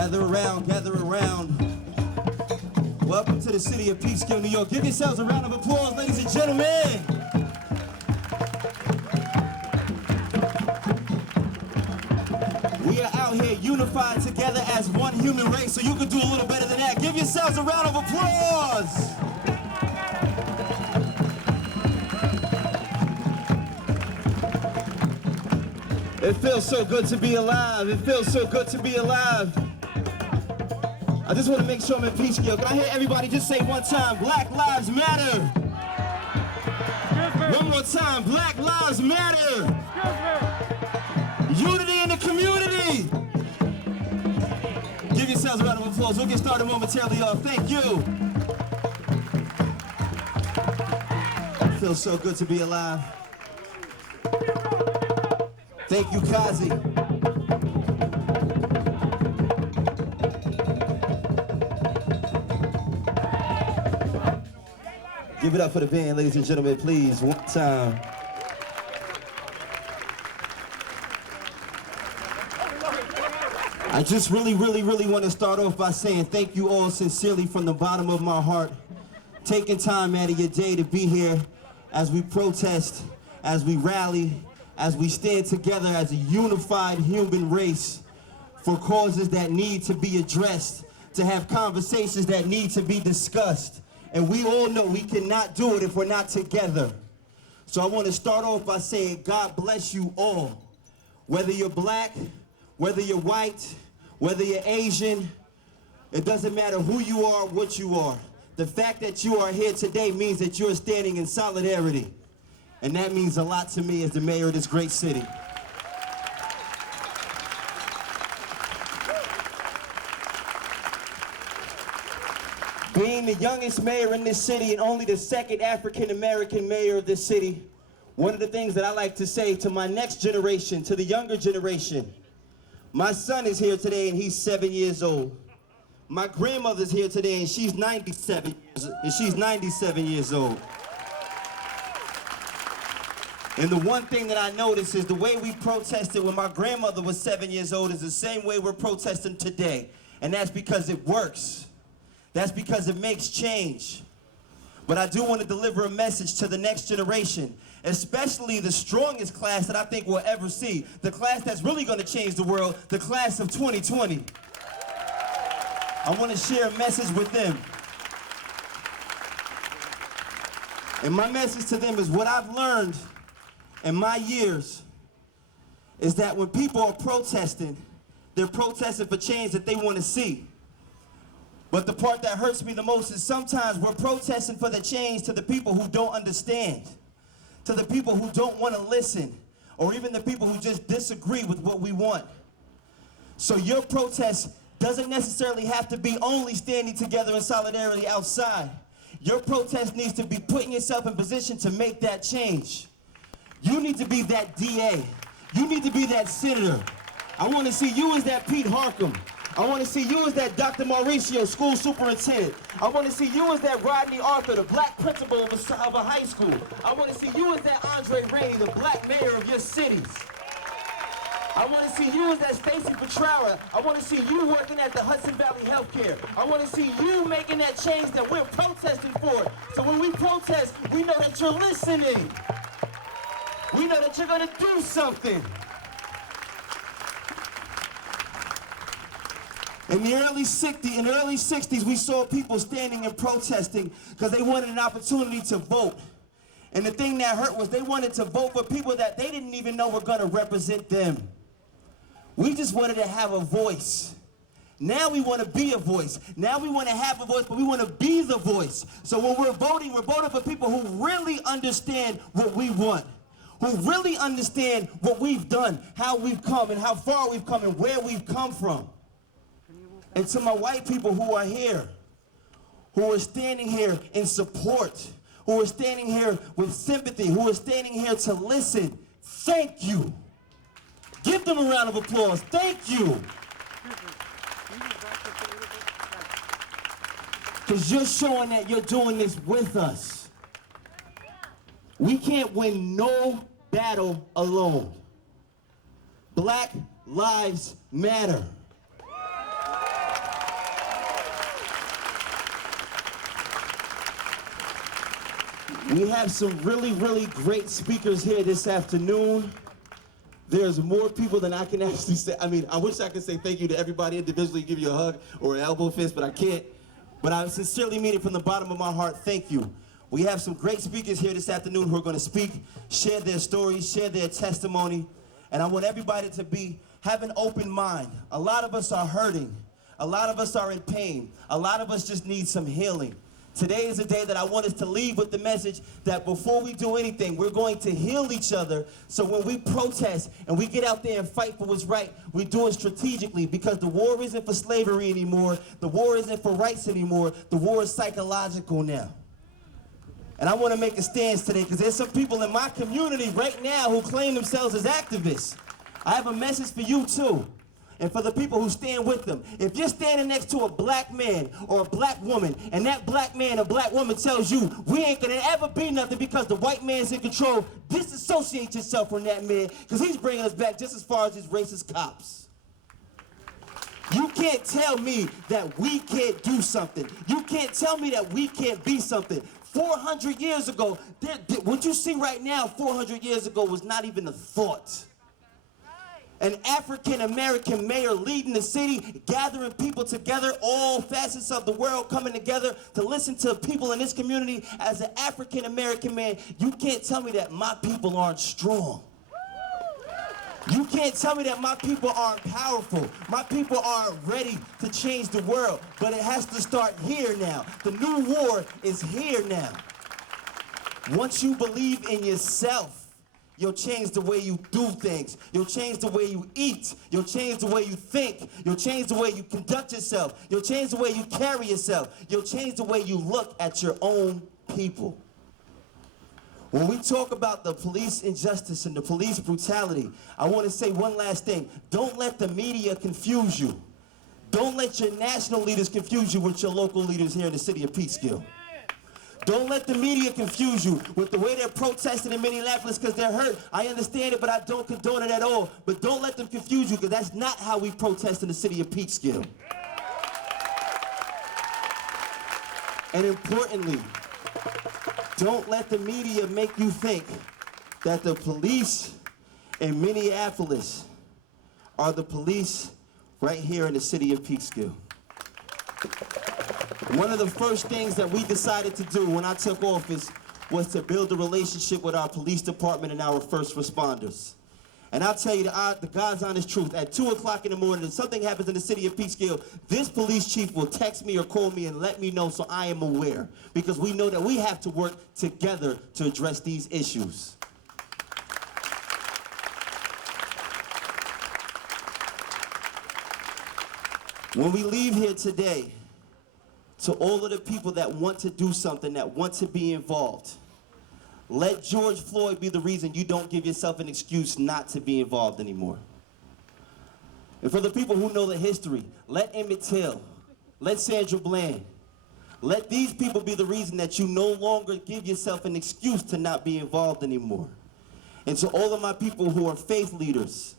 Gather around, gather around. Welcome to the city of Peekskill, New York. Give yourselves a round of applause, ladies and gentlemen. We are out here unified together as one human race, so you can do a little better than that. Give yourselves a round of applause. It feels so good to be alive. It feels so good to be alive. I just want to make sure I'm in Peekskill. Can I hear everybody just say one time, Black Lives Matter? One more time, Black Lives Matter. Unity in the community. Give yourselves a round of applause. We'll get started momentarily, y'all. Thank you. It feels so good to be alive. Thank you, Kazi. Give it up for the band, ladies and gentlemen, please, one time. I just really want to start off by saying thank you all sincerely from the bottom of my heart. Taking time out of your day to be here as we protest, as we rally, as we stand together as a unified human race for causes that need to be addressed, to have conversations that need to be discussed. And we all know we cannot do it if we're not together. So I want to start off by saying God bless you all. Whether you're black, whether you're white, whether you're Asian, it doesn't matter who you are, what you are. The fact that you are here today means that you're standing in solidarity. And that means a lot to me as the mayor of this great city. Being the youngest mayor in this city and only the second African-American mayor of this city, one of the things that I like to say to my next generation, to the younger generation, my son is here today and he's 7 years old. My grandmother's here today and she's 97 years old. And the one thing that I noticed is the way we protested when my grandmother was 7 years old is the same way we're protesting today. And that's because it works. That's because it makes change. But I do want to deliver a message to the next generation, especially the strongest class that I think we'll ever see, the class that's really going to change the world, the class of 2020. I want to share a message with them. And my message to them is what I've learned in my years is that when people are protesting, they're protesting for change that they want to see. But the part that hurts me the most is sometimes we're protesting for the change to the people who don't understand, to the people who don't want to listen, or even the people who just disagree with what we want. So your protest doesn't necessarily have to be only standing together in solidarity outside. Your protest needs to be putting yourself in position to make that change. You need to be that DA. You need to be that senator. I want to see you as that Pete Harkham. I want to see you as that Dr. Mauricio, school superintendent. I want to see you as that Rodney Arthur, the black principal of a high school. I want to see you as that Andre Rainey, the black mayor of your cities. I want to see you as that Stacey Petrara. I want to see you working at the Hudson Valley Healthcare. I want to see you making that change that we're protesting for. So when we protest, we know that you're listening. We know that you're going to do something. In the early 60s, we saw people standing and protesting because they wanted an opportunity to vote. And the thing that hurt was they wanted to vote for people that they didn't even know were going to represent them. We just wanted to have a voice. Now we want to be a voice. Now we want to have a voice, but we want to be the voice. So when we're voting for people who really understand what we want, who really understand what we've done, how we've come, and how far we've come, and where we've come from. And to my white people who are here, who are standing here in support, who are standing here with sympathy, who are standing here to listen, thank you. Give them a round of applause. Thank you. Because you're showing that you're doing this with us. We can't win no battle alone. Black Lives Matter. We have some really, really great speakers here this afternoon. There's more people than I can actually say. I mean, I wish I could say thank you to everybody individually, give you a hug or an elbow fist, but I can't. But I sincerely mean it from the bottom of my heart. Thank you. We have some great speakers here this afternoon who are going to speak, share their stories, share their testimony. And I want everybody to have an open mind. A lot of us are hurting. A lot of us are in pain. A lot of us just need some healing. Today is a day that I want us to leave with the message that before we do anything, we're going to heal each other. So when we protest and we get out there and fight for what's right, we do it strategically, because the war isn't for slavery anymore. The war isn't for rights anymore. The war is psychological now. And I want to make a stance today because there's some people in my community right now who claim themselves as activists. I have a message for you too. And for the people who stand with them. If you're standing next to a black man or a black woman, and that black man or black woman tells you, we ain't gonna ever be nothing because the white man's in control, disassociate yourself from that man, because he's bringing us back just as far as these racist cops. You can't tell me that we can't do something. You can't tell me that we can't be something. 400 years ago, what you see right now, 400 years ago was not even a thought. An African-American mayor leading the city, gathering people together, all facets of the world coming together to listen to people in this community. As an African-American man, you can't tell me that my people aren't strong. You can't tell me that my people aren't powerful. My people aren't ready to change the world. But it has to start here now. The new war is here now. Once you believe in yourself, you'll change the way you do things. You'll change the way you eat. You'll change the way you think. You'll change the way you conduct yourself. You'll change the way you carry yourself. You'll change the way you look at your own people. When we talk about the police injustice and the police brutality, I want to say one last thing. Don't let the media confuse you. Don't let your national leaders confuse you with your local leaders here in the city of Peekskill. Don't let the media confuse you with the way they're protesting in Minneapolis because they're hurt. I understand it, but I don't condone it at all. But don't let them confuse you, because that's not how we protest in the city of Peekskill. And importantly, don't let the media make you think that the police in Minneapolis are the police right here in the city of Peekskill. One of the first things that we decided to do when I took office was to build a relationship with our police department and our first responders. And I'll tell you the God's honest truth, at 2 o'clock in the morning, if something happens in the city of Peekskill, this police chief will text me or call me and let me know so I am aware. Because we know that we have to work together to address these issues. When we leave here today, to all of the people that want to do something, that want to be involved, let George Floyd be the reason you don't give yourself an excuse not to be involved anymore. And for the people who know the history, let Emmett Till, let Sandra Bland, let these people be the reason that you no longer give yourself an excuse to not be involved anymore. And to all of my people who are faith leaders,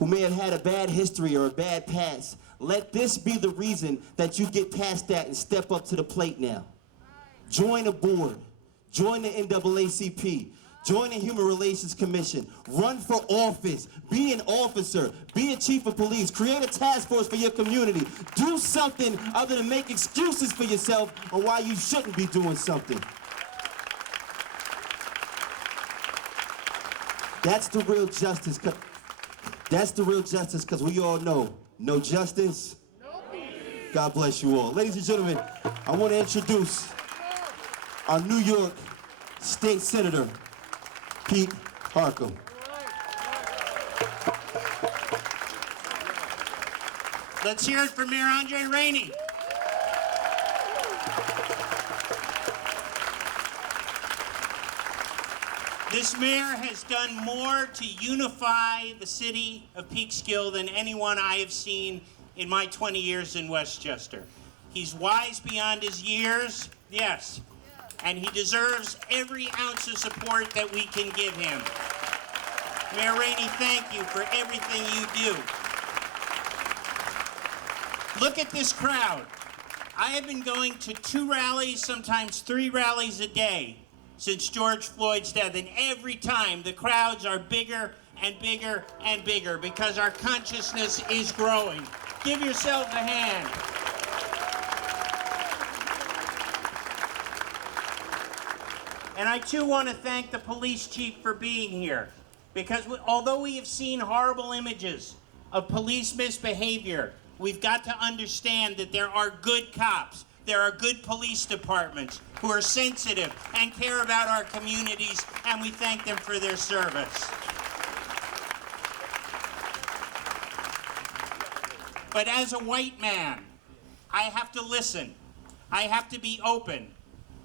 who may have had a bad history or a bad past, let this be the reason that you get past that and step up to the plate now. Join a board. Join the NAACP. Join the Human Relations Commission. Run for office. Be an officer. Be a chief of police. Create a task force for your community. Do something other than make excuses for yourself on why you shouldn't be doing something. That's the real justice. That's the real justice, because we all know, no justice, no peace. God bless you all. Ladies and gentlemen, I want to introduce our New York State Senator, Pete Harcum. Let's hear it for Mayor Andre Rainey. This mayor has done more to unify the city of Peekskill than anyone I have seen in my 20 years in Westchester. He's wise beyond his years, yes, and he deserves every ounce of support that we can give him. Mayor Rainey, thank you for everything you do. Look at this crowd. I have been going to 2 rallies, sometimes 3 rallies a day since George Floyd's death, and every time the crowds are bigger and bigger and bigger because our consciousness is growing. Give yourself a hand. And I too want to thank the police chief for being here, because although we have seen horrible images of police misbehavior, we've got to understand that there are good cops, there are good police departments who are sensitive and care about our communities, and we thank them for their service. But as a white man, I have to listen. I have to be open.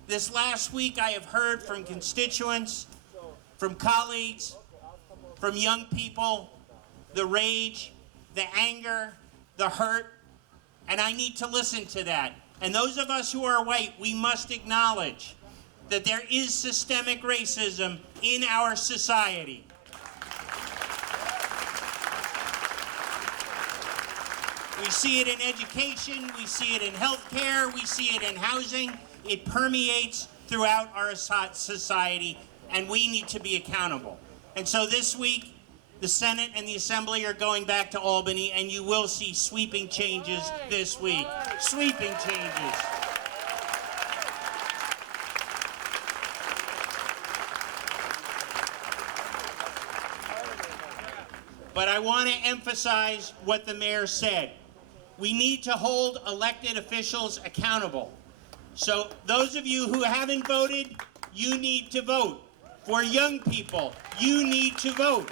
This last week, I have heard from constituents, from colleagues, from young people, the rage, the anger, the hurt, and I need to listen to that. And those of us who are white, we must acknowledge that there is systemic racism in our society. We see it in education, we see it in healthcare, we see it in housing. It permeates throughout our society, and we need to be accountable. And so this week, the Senate and the Assembly are going back to Albany, and you will see sweeping changes this week. Sweeping changes. But I want to emphasize what the mayor said. We need to hold elected officials accountable. So those of you who haven't voted, you need to vote. For young people, you need to vote.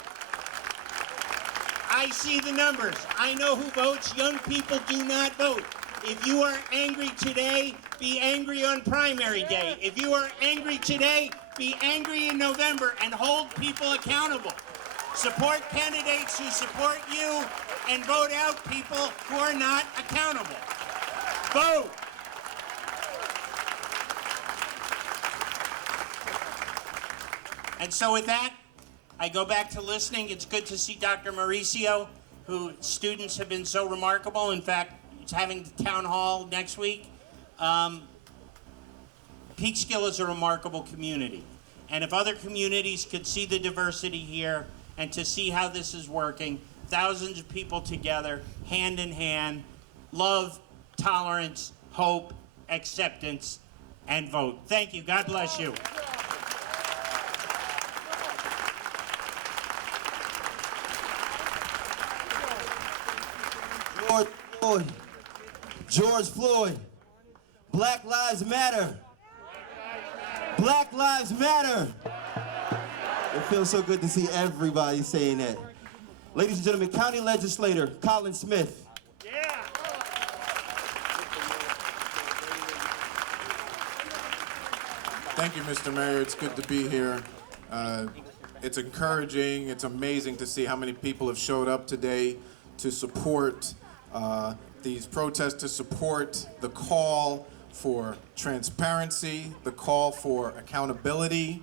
I see the numbers. I know who votes. Young people do not vote. If you are angry today, be angry on primary day. If you are angry today, be angry in November and hold people accountable. Support candidates who support you and vote out people who are not accountable. Vote. And so with that, I go back to listening. It's good to see Dr. Mauricio, who students have been so remarkable. In fact, it's having the town hall next week. Peekskill is a remarkable community. And if other communities could see the diversity here and to see how this is working, thousands of people together, hand in hand, love, tolerance, hope, acceptance, and vote. Thank you. God bless you. George Floyd. Black Lives Matter. Black Lives Matter. It feels so good to see everybody saying that. Ladies and gentlemen, County Legislator Colin Smith. Yeah. Thank you, Mr. Mayor. It's good to be here. It's encouraging. It's amazing to see how many people have showed up today to support these protests, to support the call for transparency, the call for accountability,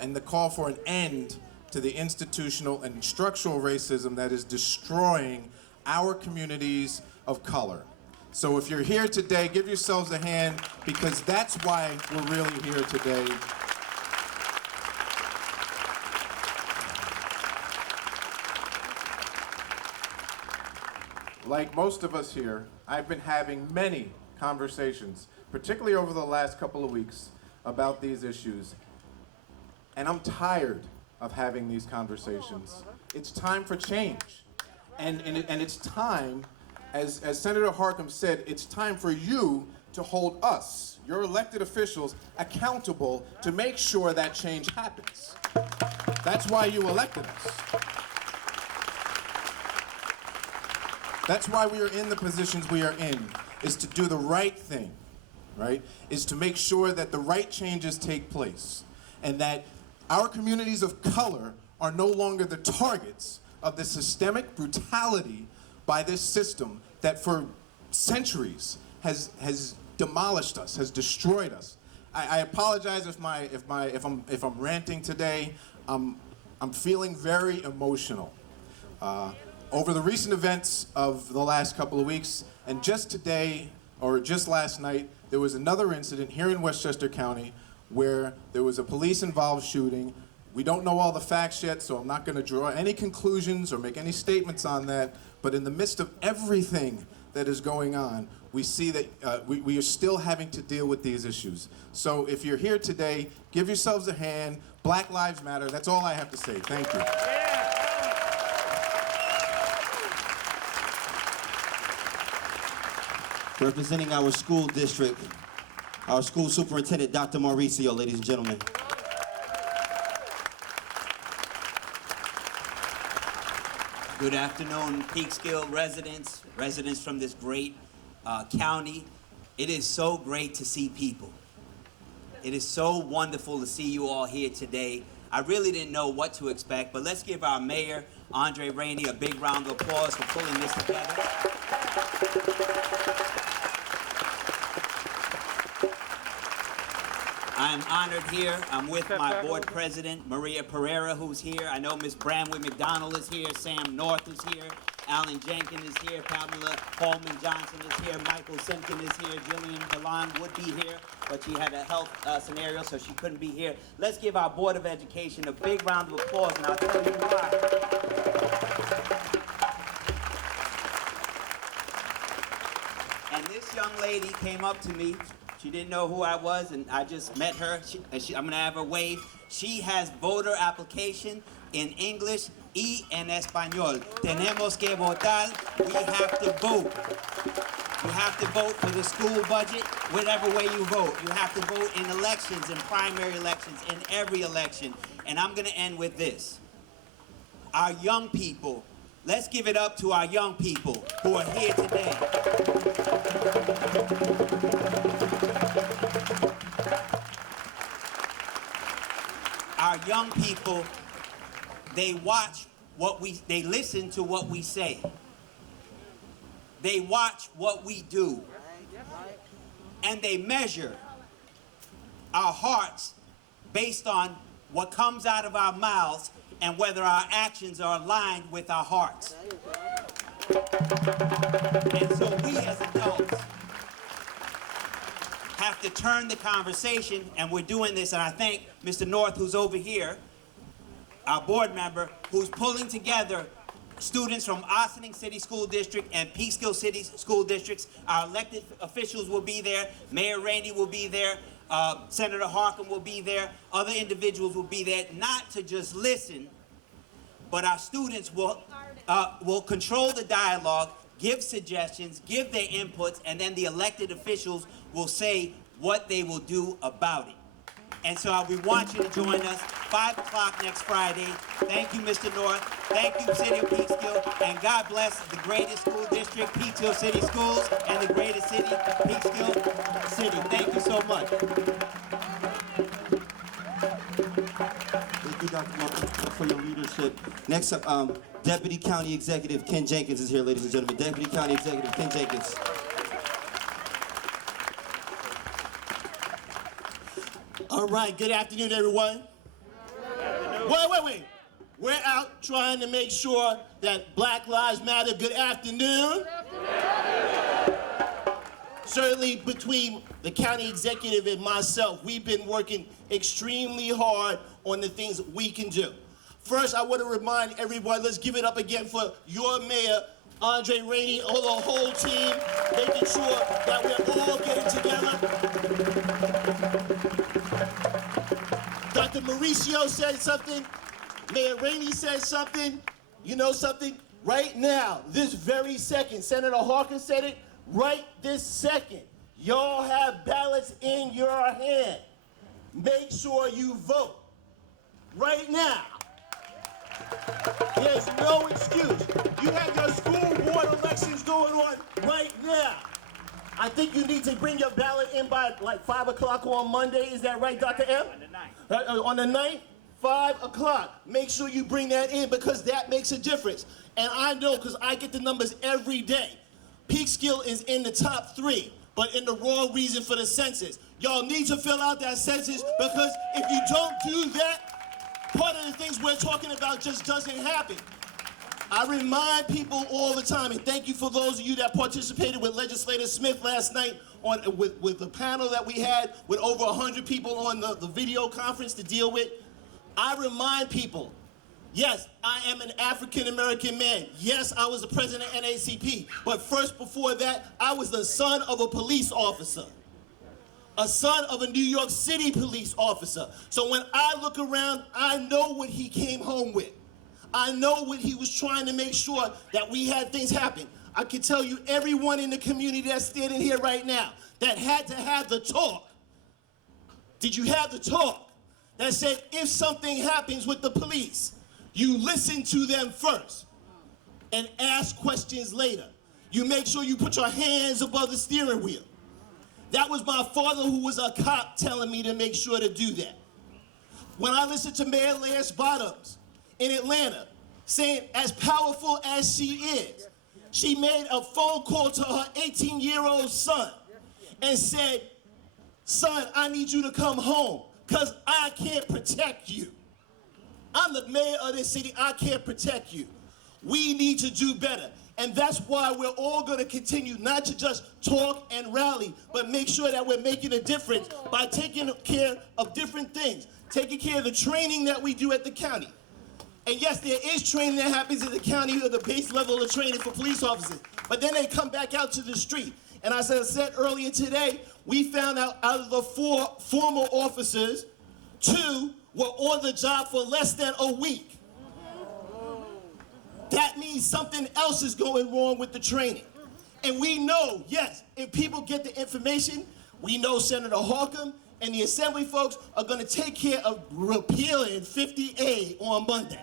and the call for an end to the institutional and structural racism that is destroying our communities of color. So if you're here today, give yourselves a hand, because that's why we're really here today. Like most of us here, I've been having many conversations, particularly over the last couple of weeks, about these issues. And I'm tired of having these conversations. It's time for change. And it's time, as Senator Harkin said, it's time for you to hold us, your elected officials, accountable to make sure that change happens. That's why you elected us. That's why we are in the positions we are in, is to do the right thing, right? Is to make sure that the right changes take place and that our communities of color are no longer the targets of the systemic brutality by this system that for centuries has demolished us, has destroyed us. I apologize if I'm ranting today. I'm feeling very emotional. Over the recent events of the last couple of weeks, and just today, or just last night, there was another incident here in Westchester County where there was a police-involved shooting. We don't know all the facts yet, so I'm not going to draw any conclusions or make any statements on that. But in the midst of everything that is going on, we see that we are still having to deal with these issues. So if you're here today, give yourselves a hand. Black Lives Matter. That's all I have to say. Thank you. Representing our school district, our school superintendent, Dr. Mauricio, ladies and gentlemen. Good afternoon, Peekskill residents from this great county. It is so great to see people. It is so wonderful to see you all here today. I really didn't know what to expect, but let's give our mayor, Andre Rainey, a big round of applause for pulling this together. I'm honored here. I'm with my board president, Maria Pereira, who's here. I know Miss Bramwell McDonald is here. Sam North is here. Alan Jenkins is here. Pamela Holman Johnson is here. Michael Simpkin is here. Jillian Milan would be here, but she had a health scenario, so she couldn't be here. Let's give our Board of Education a big round of applause, and I'll tell you why. And this young lady came up to me. She didn't know who I was, and I just met her. I'm gonna have her wave. She has voter application in English y en español. Tenemos que votar. We have to vote. You have to vote for the school budget, whatever way you vote. You have to vote in elections, in primary elections, in every election. And I'm gonna end with this. Our young people, let's give it up to our young people who are here today. Our young people, they listen to what we say. They watch what we do. And they measure our hearts based on what comes out of our mouths and whether our actions are aligned with our hearts. And so we as adults have to turn the conversation, and we're doing this, and I thank Mr. North, who's over here, our board member, who's pulling together students from Ossining City School District and Peekskill City School Districts. Our elected officials will be there. Mayor Rainey will be there. Senator Harkin will be there. Other individuals will be there, not to just listen, but our students will control the dialogue, give suggestions, give their inputs, and then the elected officials will say what they will do about it. And so we want you to join us 5 o'clock next Friday. Thank you, Mr. North. Thank you, City of Peekskill. And God bless the greatest school district, Peekskill City Schools, and the greatest city, Peekskill City. Thank you so much. Thank you, Dr. Martin, for your leadership. Next up, Deputy County Executive Ken Jenkins is here, ladies and gentlemen. Deputy County Executive Ken Jenkins. All right, good afternoon, everyone. Wait. We're out trying to make sure that Black Lives Matter. Good afternoon. Certainly between the county executive and myself, we've been working extremely hard on the things we can do. First, I want to remind everyone, let's give it up again for your mayor, Andre Rainey, the whole team, making sure that we're all getting together. Dr. Mauricio said something. Mayor Rainey said something. You know something? Right now, this very second, Senator Harkin said it, right this second, y'all have ballots in your hand. Make sure you vote. Right now. There's no excuse. You have your school board elections going on right now. I think you need to bring your ballot in by like 5 o'clock on Monday. Is that right, Dr. M? On the 9th. On the 9th, 5 o'clock. Make sure you bring that in because that makes a difference. And I know because I get the numbers every day. Peekskill is in the top 3, but in the wrong reason for the census. Y'all need to fill out that census because if you don't do that, part of the things we're talking about just doesn't happen. I remind people all the time, and thank you for those of you that participated with Legislator Smith last night with the panel that we had with over 100 people on the video conference to deal with. I remind people, yes, I am an African-American man. Yes, I was the president of NAACP. But first, before that, I was the son of a police officer. A son of a New York City police officer. So when I look around, I know what he came home with. I know what he was trying to make sure that we had things happen. I can tell you everyone in the community that's standing here right now that had to have the talk. Did you have the talk that said if something happens with the police, you listen to them first and ask questions later. You make sure you put your hands above the steering wheel. That was my father, who was a cop, telling me to make sure to do that. When I listened to Mayor Lance Bottoms in Atlanta saying, as powerful as she is, she made a phone call to her 18-year-old son and said, son, I need you to come home because I can't protect you. I'm the mayor of this city. I can't protect you. We need to do better. And that's why we're all going to continue not to just talk and rally, but make sure that we're making a difference by taking care of different things, taking care of the training that we do at the county. And yes, there is training that happens at the county at the base level of training for police officers, but then they come back out to the street. And as I said earlier today, we found out of the 4 former officers, 2 were on the job for less than a week. That means something else is going wrong with the training. And we know, yes, if people get the information, we know Senator Harkin and the Assembly folks are going to take care of repealing 50A on Monday.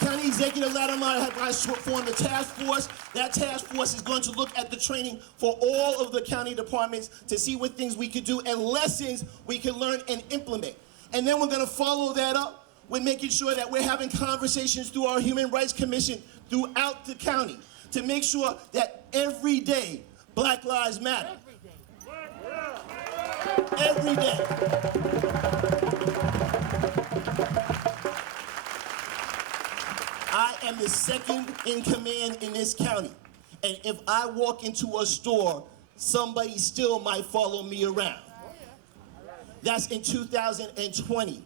County Executive Latimer has formed a task force. That task force is going to look at the training for all of the county departments to see what things we could do and lessons we can learn and implement. And then we're going to follow that up with making sure that we're having conversations through our Human Rights Commission throughout the county to make sure that every day Black Lives Matter. Every day. I am the second in command in this county. And if I walk into a store, somebody still might follow me around. That's in 2020.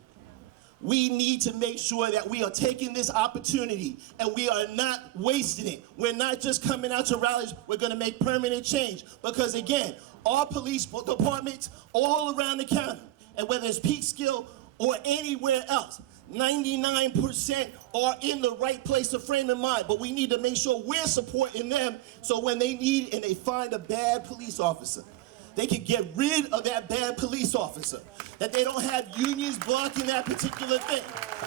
We need to make sure that we are taking this opportunity and we are not wasting it. We're not just coming out to rallies. We're going to make permanent change. Because again, our police departments all around the county, and whether it's Peekskill or anywhere else, 99% are in the right place of frame of mind, but we need to make sure we're supporting them so when they need and they find a bad police officer, they can get rid of that bad police officer, that they don't have unions blocking that particular thing.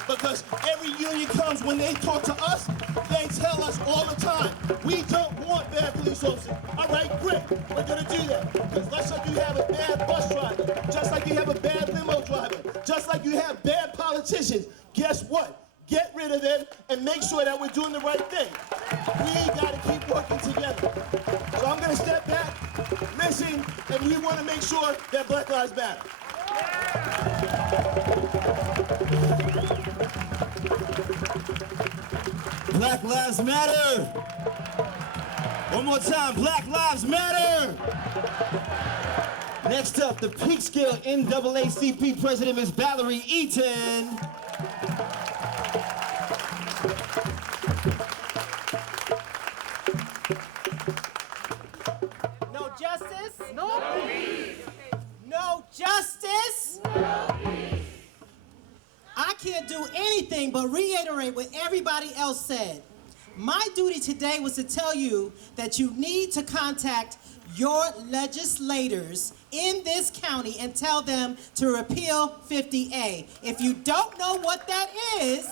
Because every union comes when they talk to us, they tell us all the time, we don't want bad police officers. All right, great, we're gonna do that. Because just like you have a bad bus driver, just like you have a bad limo driver, just like you have bad politicians, guess what? Get rid of them and make sure that we're doing the right thing. We gotta keep working together. So I'm gonna step back, listen, and we wanna make sure that Black Lives Matter. Black Lives Matter. One more time, Black Lives Matter. Next up, the Peekskill NAACP President, Ms. Valerie Eaton. No justice? No peace. No justice? No peace. I can't do anything but reiterate what everybody else said. My duty today was to tell you that you need to contact your legislators in this county and tell them to repeal 50A. If you don't know what that is,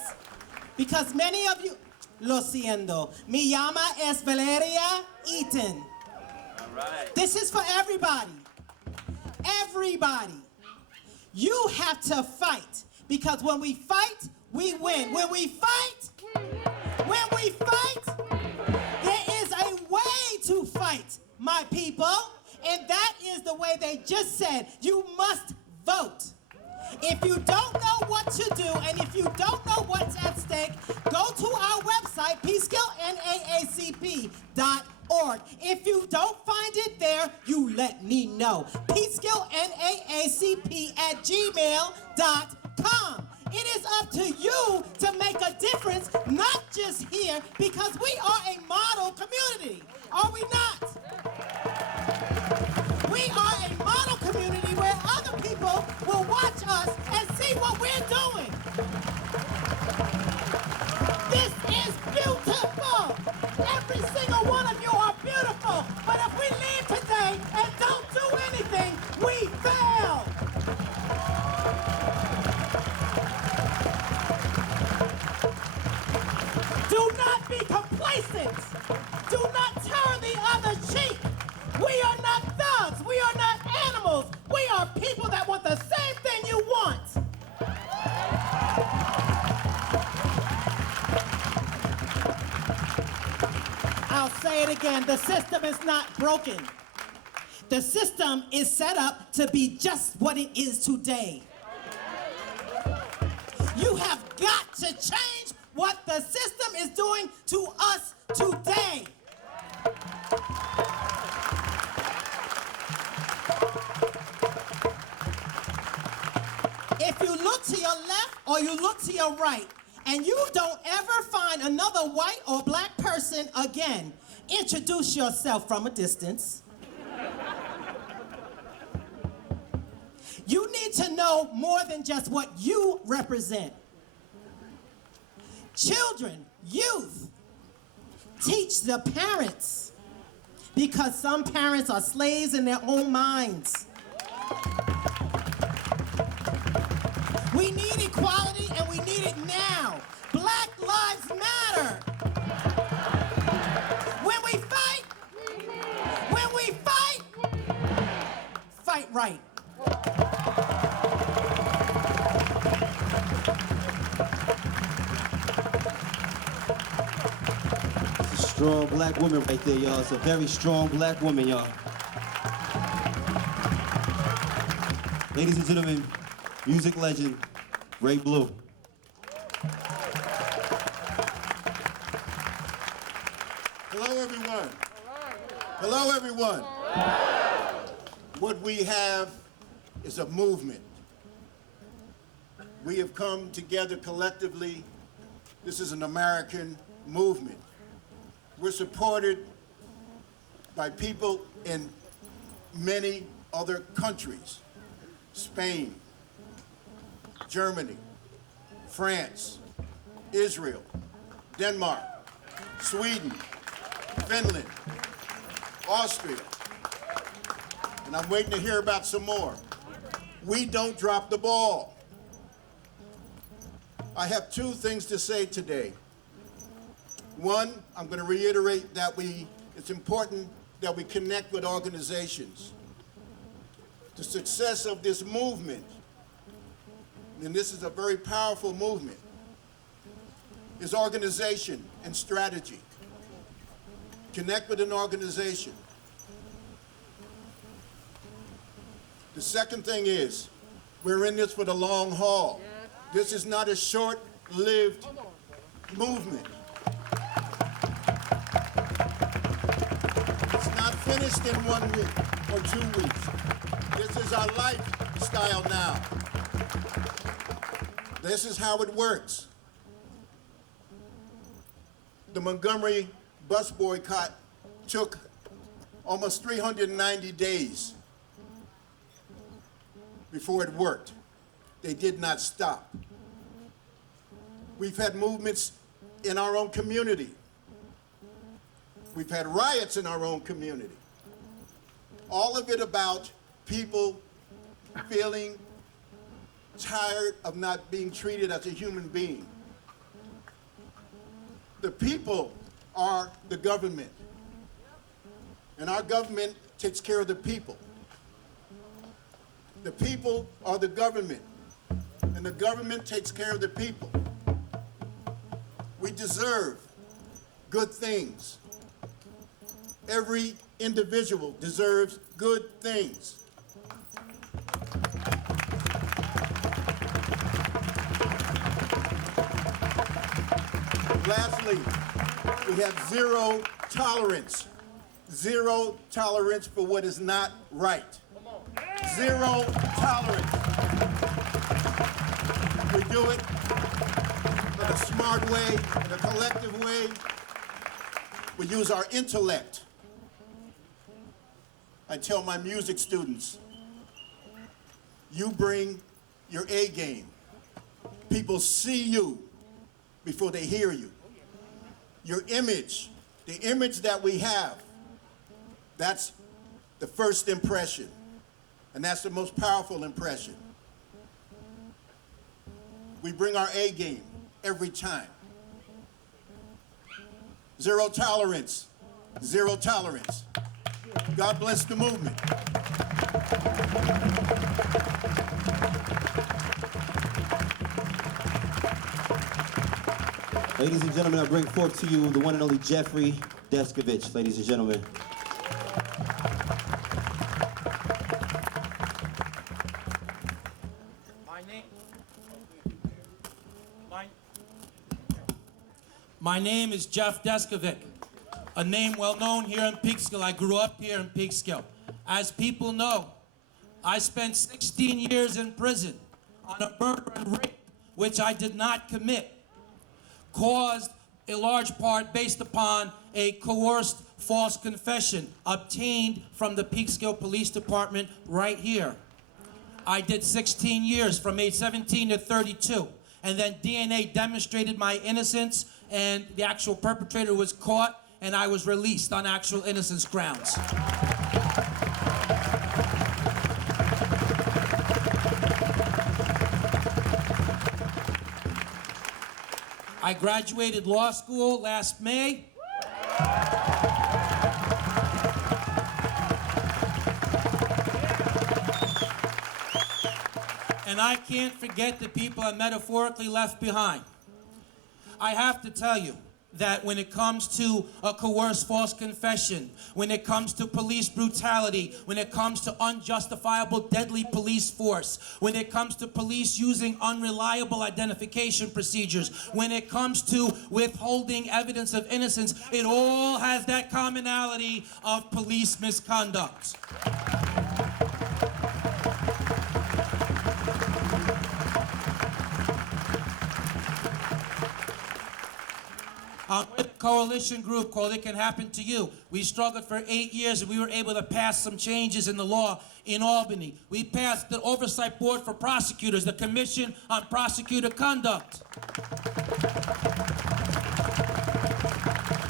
because many of you, lo siento, mi llama es Valeria Eaton. All right. This is for everybody. Everybody. You have to fight, because when we fight, we win. When we fight, there is a way to fight, my people, and that is the way they just said. You must vote. If you don't know what to do and if you don't know what's at stake, go to our website, peekskillnaacp.org. If you don't find it there, you let me know. peekskillnaacp@gmail.com. It is up to you to make a difference, not just here, because we are a model community. Are we not? We are a model community where other people will watch us and see what we're doing. This is beautiful. Every single one of you are beautiful. But if we leave today and don't do anything, we fail. Do not be complacent. Do not turn the other cheek. We are not thugs. We are not animals. We are people that want the same thing you want. I'll say it again. The system is not broken. The system is set up to be just what it is today. You have got to change what the system is doing to us today. If you look to your left or you look to your right, and you don't ever find another white or black person again, introduce yourself from a distance. You need to know more than just what you represent. Children, youth, teach the parents, because some parents are slaves in their own minds. We need equality, and we need it now. Black lives matter. When we fight, fight right. Strong black woman right there, y'all. It's a very strong black woman, y'all. Ladies and gentlemen, music legend, Ray Blue. Hello, everyone. Hello, everyone. What we have is a movement. We have come together collectively. This is an American movement. We're supported by people in many other countries: Spain, Germany, France, Israel, Denmark, Sweden, Finland, Austria, and I'm waiting to hear about some more. We don't drop the ball. I have two things to say today. One, I'm going to reiterate that it's important that we connect with organizations. The success of this movement, and this is a very powerful movement, is organization and strategy. Connect with an organization. The second thing is, we're in this for the long haul. This is not a short-lived movement. It's not finished in 1 week or 2 weeks. This is our lifestyle now. This is how it works. The Montgomery bus boycott took almost 390 days before it worked. They did not stop. We've had movements in our own community. We've had riots in our own community. All of it about people feeling tired of not being treated as a human being. The people are the government, and our government takes care of the people. The people are the government, and the government takes care of the people. We deserve good things. Every individual deserves good things. Lastly, we have zero tolerance. Zero tolerance for what is not right. Zero tolerance. We do it in a smart way, in a collective way. We use our intellect. I tell my music students, you bring your A game. People see you before they hear you. Your image, the image that we have, that's the first impression. And that's the most powerful impression. We bring our A game every time. Zero tolerance. Zero tolerance. God bless the movement. Ladies and gentlemen, I bring forth to you the one and only Jeffrey Deskovich, ladies and gentlemen. My name is Jeff Deskovich, a name well known here in Peekskill. I grew up here in Peekskill. As people know, I spent 16 years in prison on a murder and rape, which I did not commit, caused in large part based upon a coerced false confession obtained from the Peekskill Police Department right here. I did 16 years from age 17 to 32, and then DNA demonstrated my innocence, and the actual perpetrator was caught, and I was released on actual innocence grounds. I graduated law school last May. And I can't forget the people I metaphorically left behind. I have to tell you that when it comes to a coerced false confession, when it comes to police brutality, when it comes to unjustifiable deadly police force, when it comes to police using unreliable identification procedures, when it comes to withholding evidence of innocence, it all has that commonality of police misconduct. With a coalition group called It Can Happen to You. We struggled for 8 years and we were able to pass some changes in the law in Albany. We passed the Oversight Board for Prosecutors, the Commission on Prosecutor Conduct.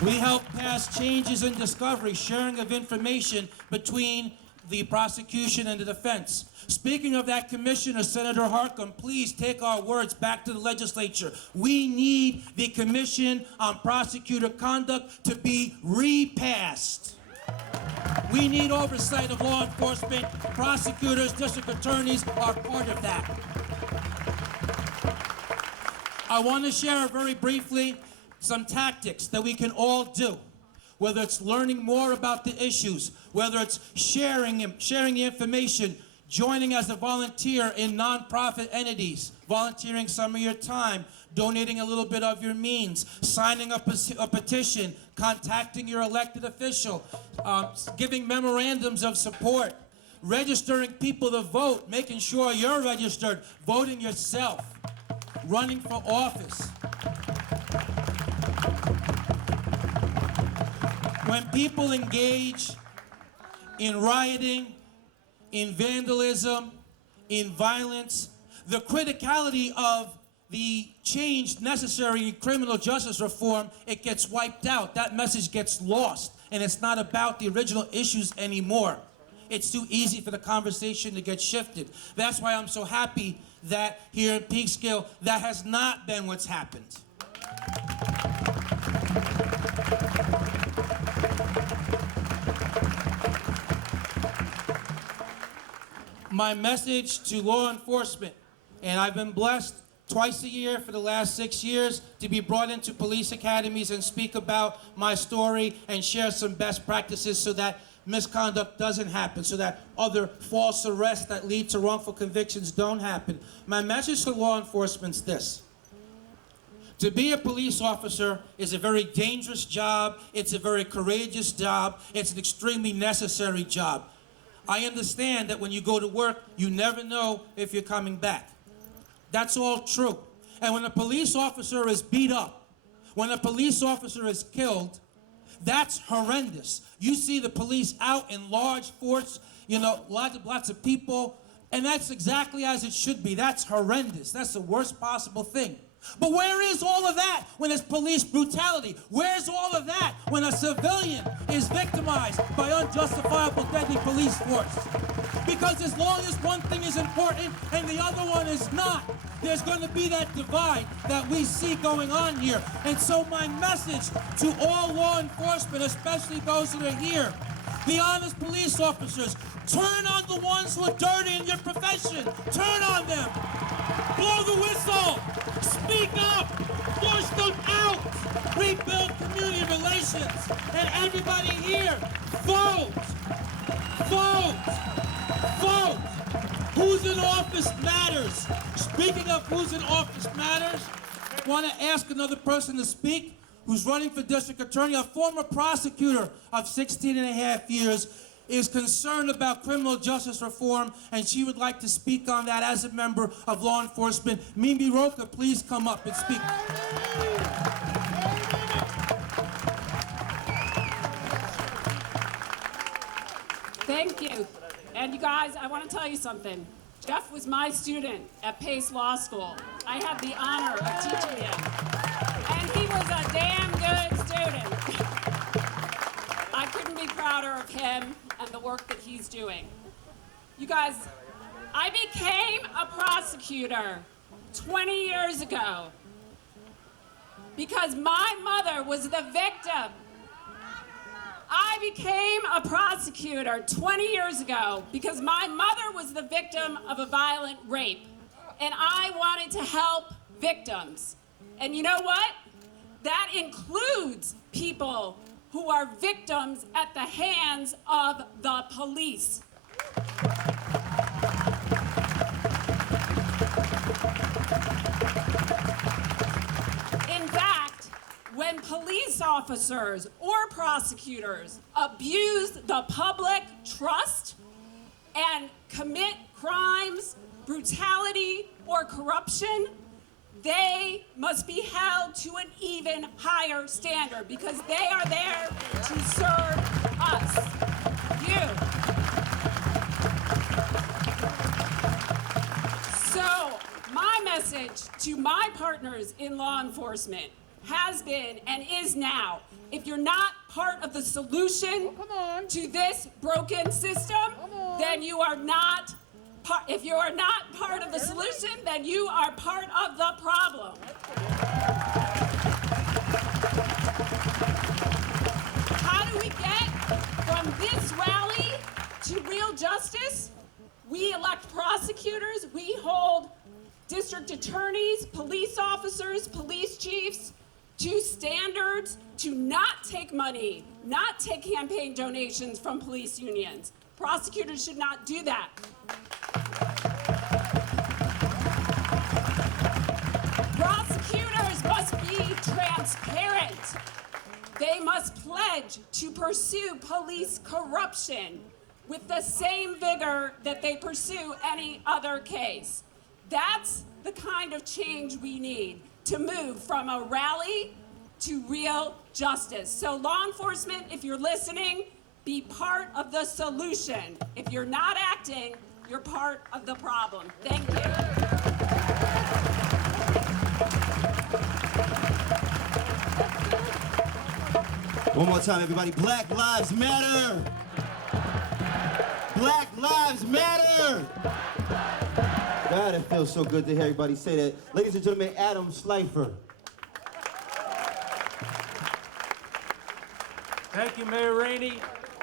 We helped pass changes in discovery, sharing of information between the prosecution and the defense. Speaking of that commissioner, Senator Harkin, please take our words back to the legislature. We need the Commission on Prosecutor Conduct to be repassed. We need oversight of law enforcement. Prosecutors, district attorneys are part of that. I want to share very briefly some tactics that we can all do. Whether it's learning more about the issues, whether it's sharing the information, joining as a volunteer in nonprofit entities, volunteering some of your time, donating a little bit of your means, signing a petition, contacting your elected official, giving memorandums of support, registering people to vote, making sure you're registered, voting yourself, running for office. When people engage in rioting, in vandalism, in violence, the criticality of the change necessary in criminal justice reform, it gets wiped out. That message gets lost, and it's not about the original issues anymore. It's too easy for the conversation to get shifted. That's why I'm so happy that here in Peekskill, that has not been what's happened. My message to law enforcement, and I've been blessed twice a year for the last 6 years to be brought into police academies and speak about my story and share some best practices so that misconduct doesn't happen, so that other false arrests that lead to wrongful convictions don't happen. My message to law enforcement is this: To be a police officer is a very dangerous job. It's a very courageous job. It's an extremely necessary job. I understand that when you go to work, you never know if you're coming back. That's all true. And when a police officer is beat up, when a police officer is killed, that's horrendous. You see the police out in large force, you know, lots of people, and that's exactly as it should be. That's horrendous. That's the worst possible thing. But where is all of that when it's police brutality? Where's all of that when a civilian is victimized by unjustifiable deadly police force? Because as long as one thing is important and the other one is not, there's going to be that divide that we see going on here. And so my message to all law enforcement, especially those that are here, the honest police officers, turn on the ones who are dirty in your profession. Turn on them. Blow the whistle. Speak up. Push them out. Rebuild community relations. And everybody here, vote. Vote. Vote. Who's in office matters. Speaking of who's in office matters, I want to ask another person to speak who's running for district attorney, a former prosecutor of 16 and a half years, is concerned about criminal justice reform, and she would like to speak on that as a member of law enforcement. Mimi Roca, please come up and speak. Thank you. And you guys, I want to tell you something. Jeff was my student at Pace Law School. I had the honor of teaching him. And he was a damn good student. I couldn't be prouder of him and the work that he's doing. You guys, I became a prosecutor 20 years ago because my mother was the victim. I became a prosecutor 20 years ago because my mother was the victim of a violent rape, and I wanted to help victims. And you know what? That includes people who are victims at the hands of the police. In fact, when police officers or prosecutors abuse the public trust and commit crimes, brutality, or corruption, they must be held to an even higher standard because they are there to serve us, you. So, my message to my partners in law enforcement has been and is now, if you're not part of the solution to this broken system, then you are not if you are not part of the solution, then you are part of the problem. How do we get from this rally to real justice? We elect prosecutors, we hold district attorneys, police officers, police chiefs to standards to not take money, not take campaign donations from police unions. Prosecutors should not do that. Prosecutors must be transparent. They must pledge to pursue police corruption with the same vigor that they pursue any other case. That's the kind of change we need to move from a rally to real justice. So law enforcement, if you're listening, be part of the solution. If you're not acting, you're part of the problem. Thank you. One more time, everybody. Black Lives Matter. Black Lives Matter. God, it feels so good to hear everybody say that. Ladies and gentlemen, Adam Schleifer. Thank you, Mayor Rainey.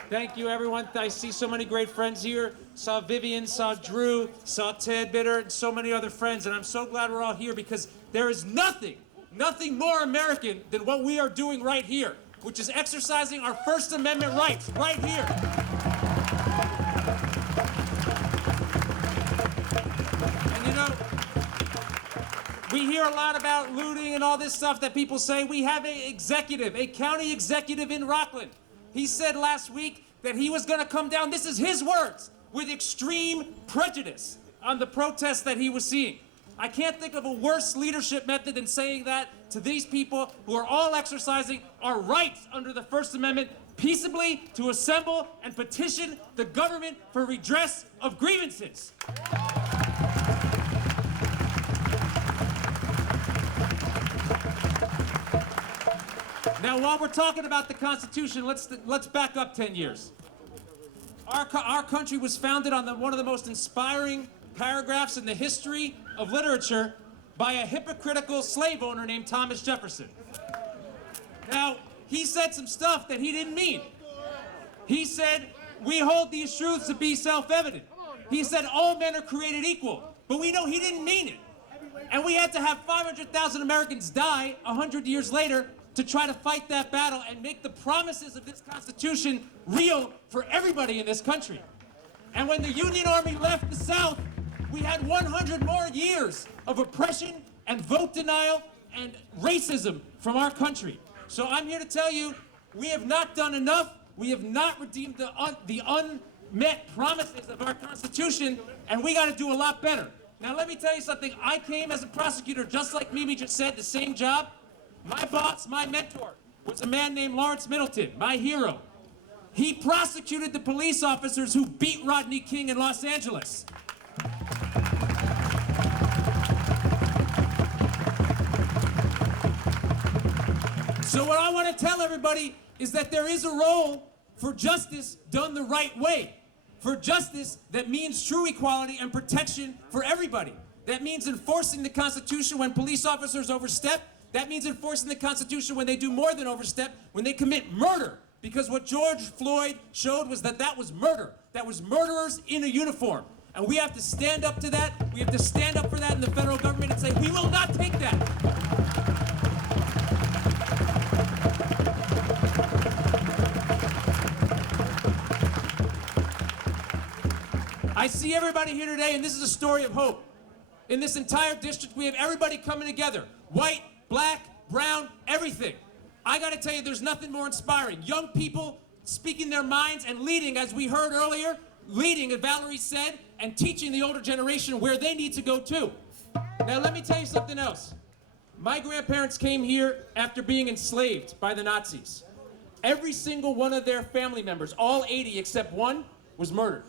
Thank you, everyone. I see so many great friends here. Saw Vivian, saw Drew, saw Ted Bitter, and so many other friends. And I'm so glad we're all here because there is nothing more American than what we are doing right here, which is exercising our First Amendment rights right here. And you know, We hear a lot about looting and all this stuff that people say. We have a county executive in Rockland. He said last week that he was going to come down, this is his words, with extreme prejudice on the protests that he was seeing. I can't think of a worse leadership method than saying that to these people who are all exercising our rights under the First Amendment peaceably to assemble and petition the government for redress of grievances. Now, while we're talking about the Constitution, let's back up 10 years. Our country was founded on one of the most inspiring paragraphs in the history of literature by a hypocritical slave owner named Thomas Jefferson. Now, he said some stuff that he didn't mean. He said, we hold these truths to be self-evident. He said, all men are created equal. But we know he didn't mean it. And we had to have 500,000 Americans die 100 years later to try to fight that battle and make the promises of this Constitution real for everybody in this country. And when the Union Army left the South, we had 100 more years of oppression and vote denial and racism from our country. So I'm here to tell you, we have not done enough. We have not redeemed the unmet promises of our Constitution, and we got to do a lot better. Now, let me tell you something. I came as a prosecutor, just like Mimi just said, the same job. My boss, my mentor, was a man named Lawrence Middleton, my hero. He prosecuted the police officers who beat Rodney King in Los Angeles. So what I want to tell everybody is that there is a role for justice done the right way. For justice that means true equality and protection for everybody. That means enforcing the Constitution when police officers overstep. That means enforcing the Constitution when they do more than overstep, when they commit murder. Because what George Floyd showed was that was murder. That was murderers in a uniform. And we have to stand up to that. We have to stand up for that in the federal government and say, we will not take that. I see everybody here today, and this is a story of hope. In this entire district, we have everybody coming together. White, black, brown, everything. I gotta tell you, there's nothing more inspiring. Young people speaking their minds and leading, as we heard earlier, leading, as Valerie said, and teaching the older generation where they need to go too. Now let me tell you something else. My grandparents came here after being enslaved by the Nazis. Every single one of their family members, all 80 except one, was murdered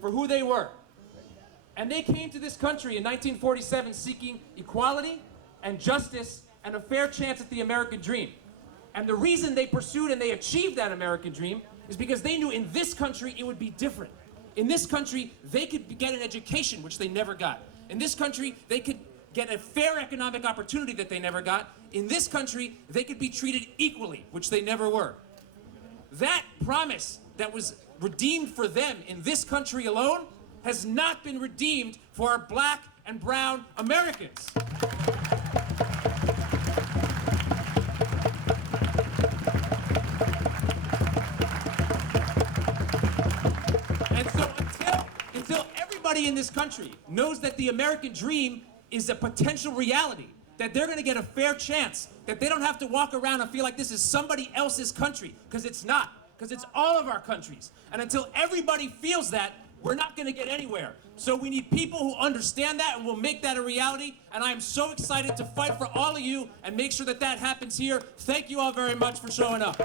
for who they were. And they came to this country in 1947 seeking equality and justice and a fair chance at the American dream. And the reason they pursued and they achieved that American dream is because they knew in this country it would be different. In this country, they could get an education, which they never got. In this country, they could get a fair economic opportunity that they never got. In this country, they could be treated equally, which they never were. That promise that was redeemed for them in this country alone has not been redeemed for our black and brown Americans. And so until everybody in this country knows that the American dream is a potential reality, that they're gonna get a fair chance, that they don't have to walk around and feel like this is somebody else's country, because it's not. Because it's all of our countries. And until everybody feels that, we're not going to get anywhere. So we need people who understand that and will make that a reality. And I am so excited to fight for all of you and make sure that that happens here. Thank you all very much for showing up.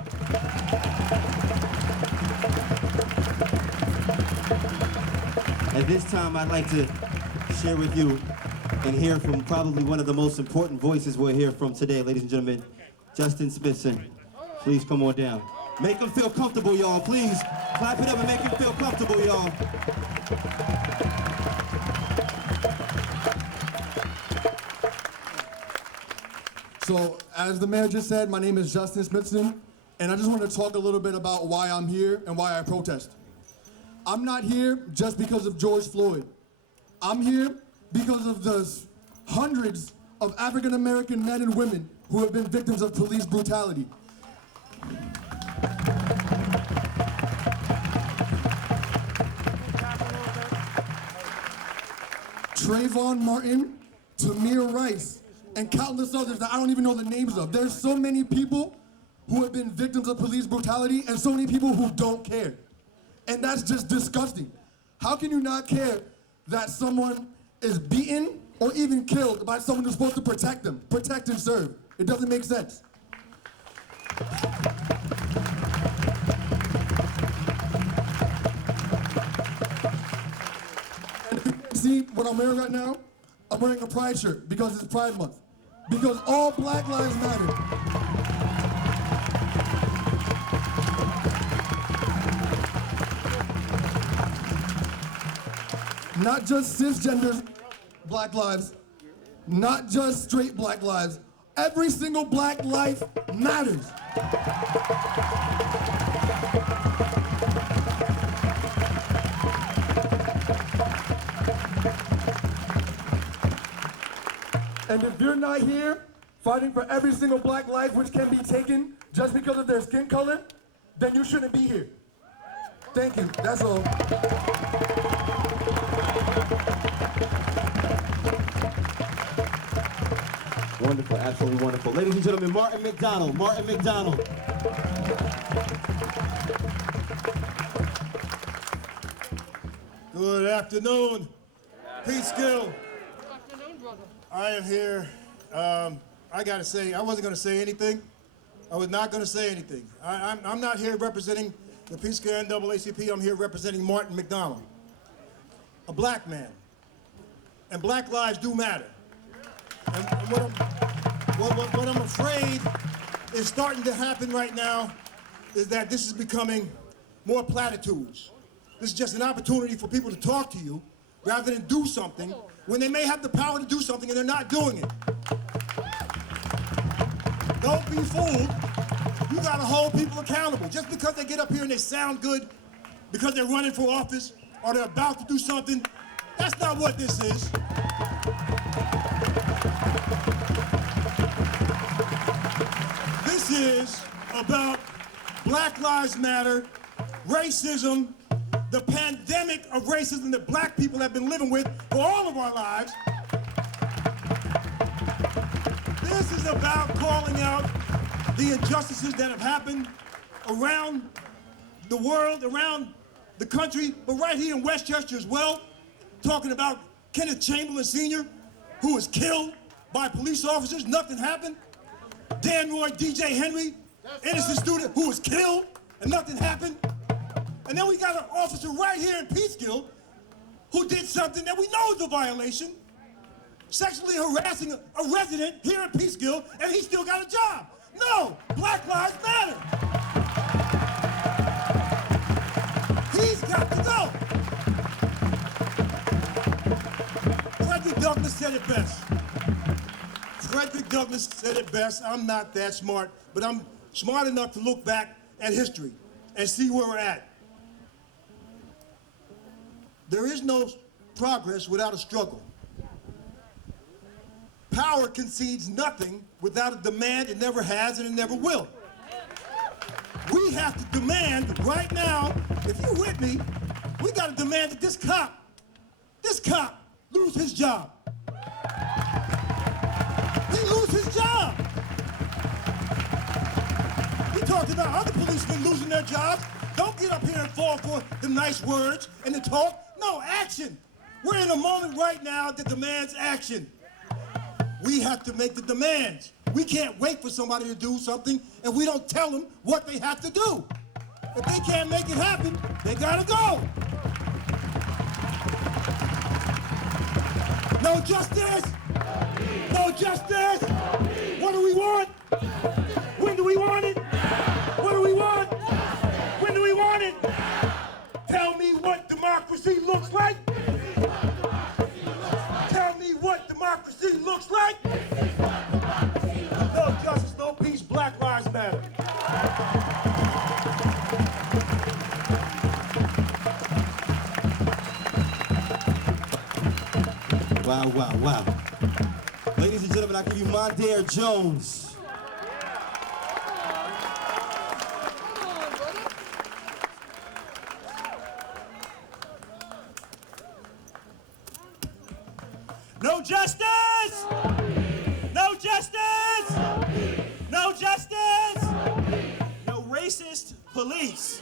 At this time, I'd like to share with you and hear from probably one of the most important voices we'll hear from today, ladies and gentlemen, Justin Smithson. Please come on down. Make them feel comfortable, y'all. Please clap it up and make them feel comfortable, y'all. So, as the mayor just said, my name is Justin Smithson, and I just want to talk a little bit about why I'm here and why I protest. I'm not here just because of George Floyd. I'm here because of the hundreds of African-American men and women who have been victims of police brutality. Trayvon Martin Tamir Rice, and countless others that I don't even know the names of. There's so many people who have been victims of police brutality and so many people who don't care. And that's just disgusting. How can you not care that someone is beaten or even killed by someone who's supposed to protect them, protect and serve? It doesn't make sense. See what I'm wearing right now? I'm wearing a pride shirt because it's Pride Month. Because all Black lives matter. Not just cisgender Black lives, not just straight Black lives. Every single Black life matters. And if you're not here fighting for every single Black life which can be taken just because of their skin color, then you shouldn't be here. Thank you, that's all. Wonderful, absolutely wonderful. Ladies and gentlemen, Martin McDonald. Martin McDonald. Good afternoon, Peekskill. I am here. I gotta say, I wasn't gonna say anything. I was not gonna say anything. I'm not here representing the Peekskill NAACP. I'm here representing Martin McDonald, a Black man. And Black lives do matter. And what I'm afraid is starting to happen right now is that this is becoming more platitudes. This is just an opportunity for people to talk to you rather than do something when they may have the power to do something and they're not doing it. Don't be fooled. You gotta hold people accountable. Just because they get up here and they sound good, because they're running for office or they're about to do something, that's not what this is. This is about Black Lives Matter, racism, the pandemic of racism that Black people have been living with for all of our lives. This is about calling out the injustices that have happened around the world, around the country, but right here in Westchester as well, talking about Kenneth Chamberlain Sr., who was killed by police officers, nothing happened. Dan Roy, DJ Henry, innocent student who was killed and nothing happened. And then we got an officer right here in Peekskill who did something that we know is a violation, sexually harassing a resident here in Peekskill, and he still got a job. No, Black Lives Matter. He's got to go. Frederick Douglass said it best. Frederick Douglass said it best. I'm not that smart, but I'm smart enough to look back at history and see where we're at. There is no progress without a struggle. Power concedes nothing without a demand. It never has and it never will. We have to demand right now, if you're with me, we got to demand that this cop lose his job. He lose his job. We talked about other policemen losing their jobs. Don't get up here and fall for the nice words and the talk. No, action. We're in a moment right now that demands action. We have to make the demands. We can't wait for somebody to do something and we don't tell them what they have to do. If they can't make it happen, they gotta go. No justice. No justice. What do we want? When do we want it? What do we want? When do we want it? Tell me what democracy looks like. Tell me what democracy looks like. No justice, no peace, Black Lives Matter. Wow, wow, wow. Ladies and gentlemen, I give you Mondaire Jones. No justice! racist police.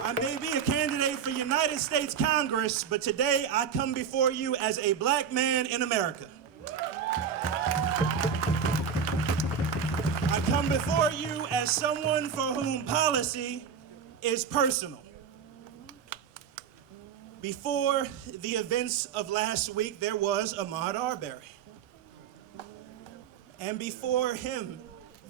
I may be a candidate for United States Congress, but today I come before you as a black man in America. I come before you as someone for whom policy is personal. Before the events of last week, there was Ahmaud Arbery. And before him,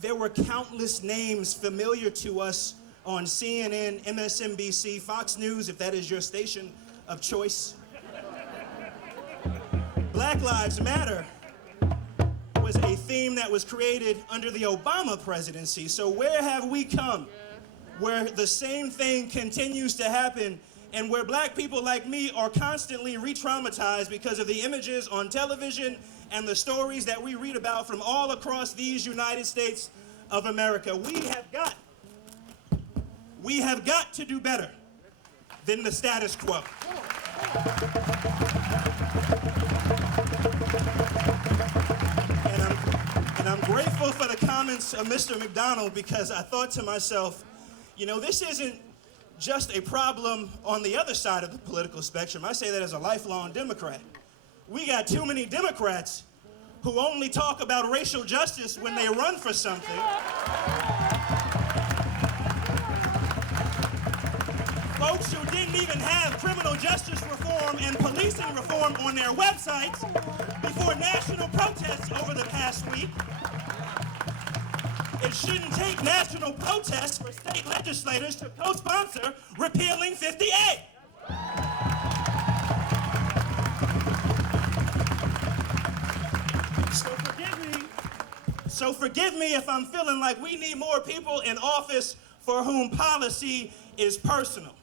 there were countless names familiar to us on CNN, MSNBC, Fox News, if that is your station of choice. Black Lives Matter was a theme that was created under the Obama presidency. So where have we come where the same thing continues to happen and where black people like me are constantly re-traumatized because of the images on television and the stories that we read about from all across these United States of America? We have got to do better than the status quo. And I'm grateful for the comments of Mr. McDonald, because I thought to myself, you know, this isn't just a problem on the other side of the political spectrum. I say that as a lifelong Democrat. We got too many Democrats who only talk about racial justice when they run for something. Folks who didn't even have criminal justice reform and policing reform on their websites before national protests over the past week. It shouldn't take national protests for state legislators to co-sponsor repealing 50A. So forgive me if I'm feeling like we need more people in office for whom policy is personal.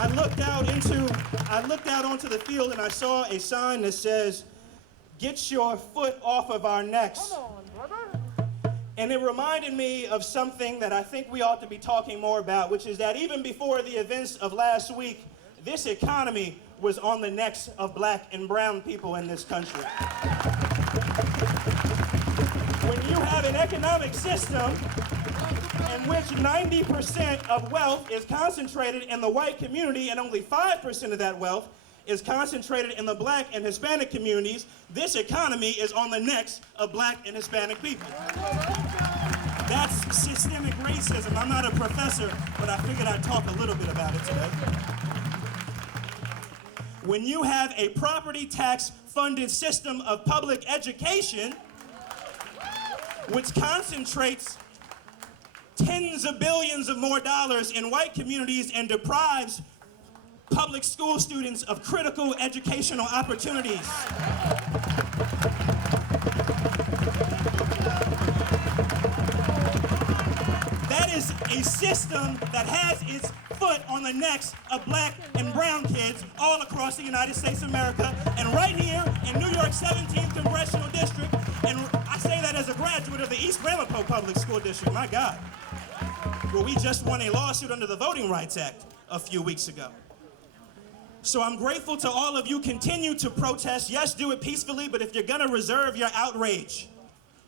I looked out onto the field and I saw a sign that says, "Get your foot off of our necks." Come on, brother. And it reminded me of something that I think we ought to be talking more about, which is that even before the events of last week, this economy was on the necks of black and brown people in this country. When you have an economic system in which 90% of wealth is concentrated in the white community and only 5% of that wealth is concentrated in the black and Hispanic communities, this economy is on the necks of black and Hispanic people. That's systemic racism. I'm not a professor, but I figured I'd talk a little bit about it today. When you have a property tax funded system of public education, which concentrates tens of billions of more dollars in white communities and deprives public school students of critical educational opportunities. That is a system that has its foot on the necks of black and brown kids all across the United States of America, and right here in New York's 17th Congressional District, and I say that as a graduate of the East Ramapo Public School District, my God, where we just won a lawsuit under the Voting Rights Act a few weeks ago. So I'm grateful to all of you. Continue to protest. Yes, do it peacefully, but if you're gonna reserve your outrage,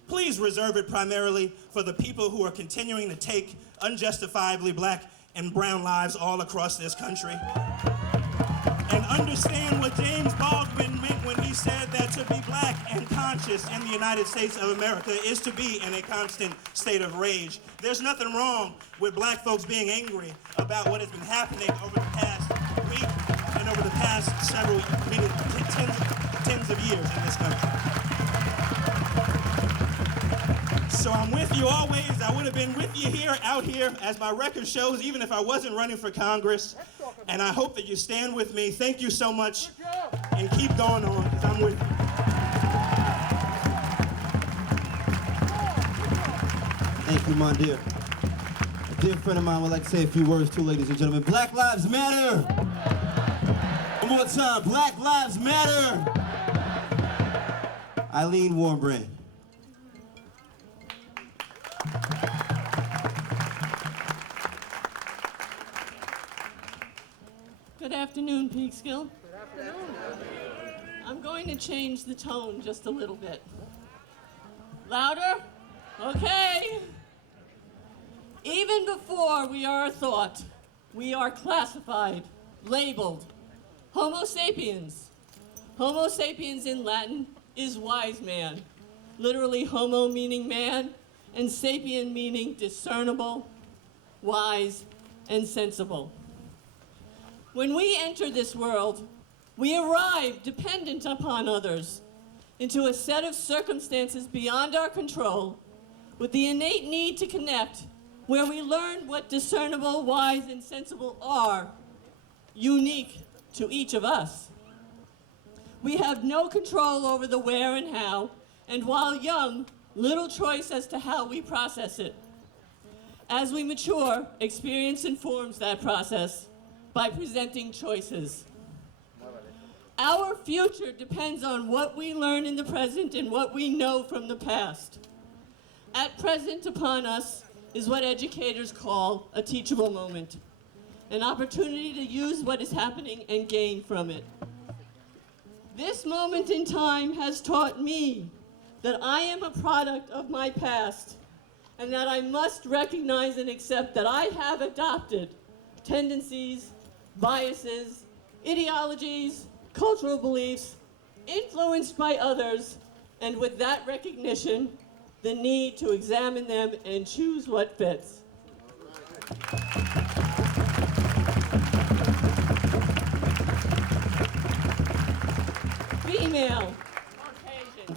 please reserve it primarily for the people who are continuing to take unjustifiably black and brown lives all across this country. And understand what James Baldwin meant when he said that to be black and conscious in the United States of America is to be in a constant state of rage. There's nothing wrong with black folks being angry about what has been happening over the past week and over the past several, tens of years in this country. So I'm with you always. I would have been with you here, out here, as my record shows, even if I wasn't running for Congress. And I hope that you stand with me. Thank you so much. And keep going on, because I'm with you. Thank you, my dear. A dear friend of mine would like to say a few words too, ladies and gentlemen. Black Lives Matter! One more time, Black Lives Matter! Eileen Warmbrand. Good afternoon, Peekskill. I'm going to change the tone just a little bit. Louder? Okay. Even before we are a thought, we are classified, labeled Homo sapiens. Homo sapiens in Latin is wise man. Literally homo meaning man, and sapien meaning discernible, wise, and sensible. When we enter this world, we arrive dependent upon others into a set of circumstances beyond our control with the innate need to connect, where we learn what discernible, wise, and sensible are, unique to each of us. We have no control over the where and how, and while young, little choice as to how we process it. As we mature, experience informs that process by presenting choices. Our future depends on what we learn in the present and what we know from the past. At present upon us is what educators call a teachable moment, an opportunity to use what is happening and gain from it. This moment in time has taught me that I am a product of my past and that I must recognize and accept that I have adopted tendencies, biases, ideologies, cultural beliefs, influenced by others, and with that recognition, the need to examine them and choose what fits. Female, Caucasian,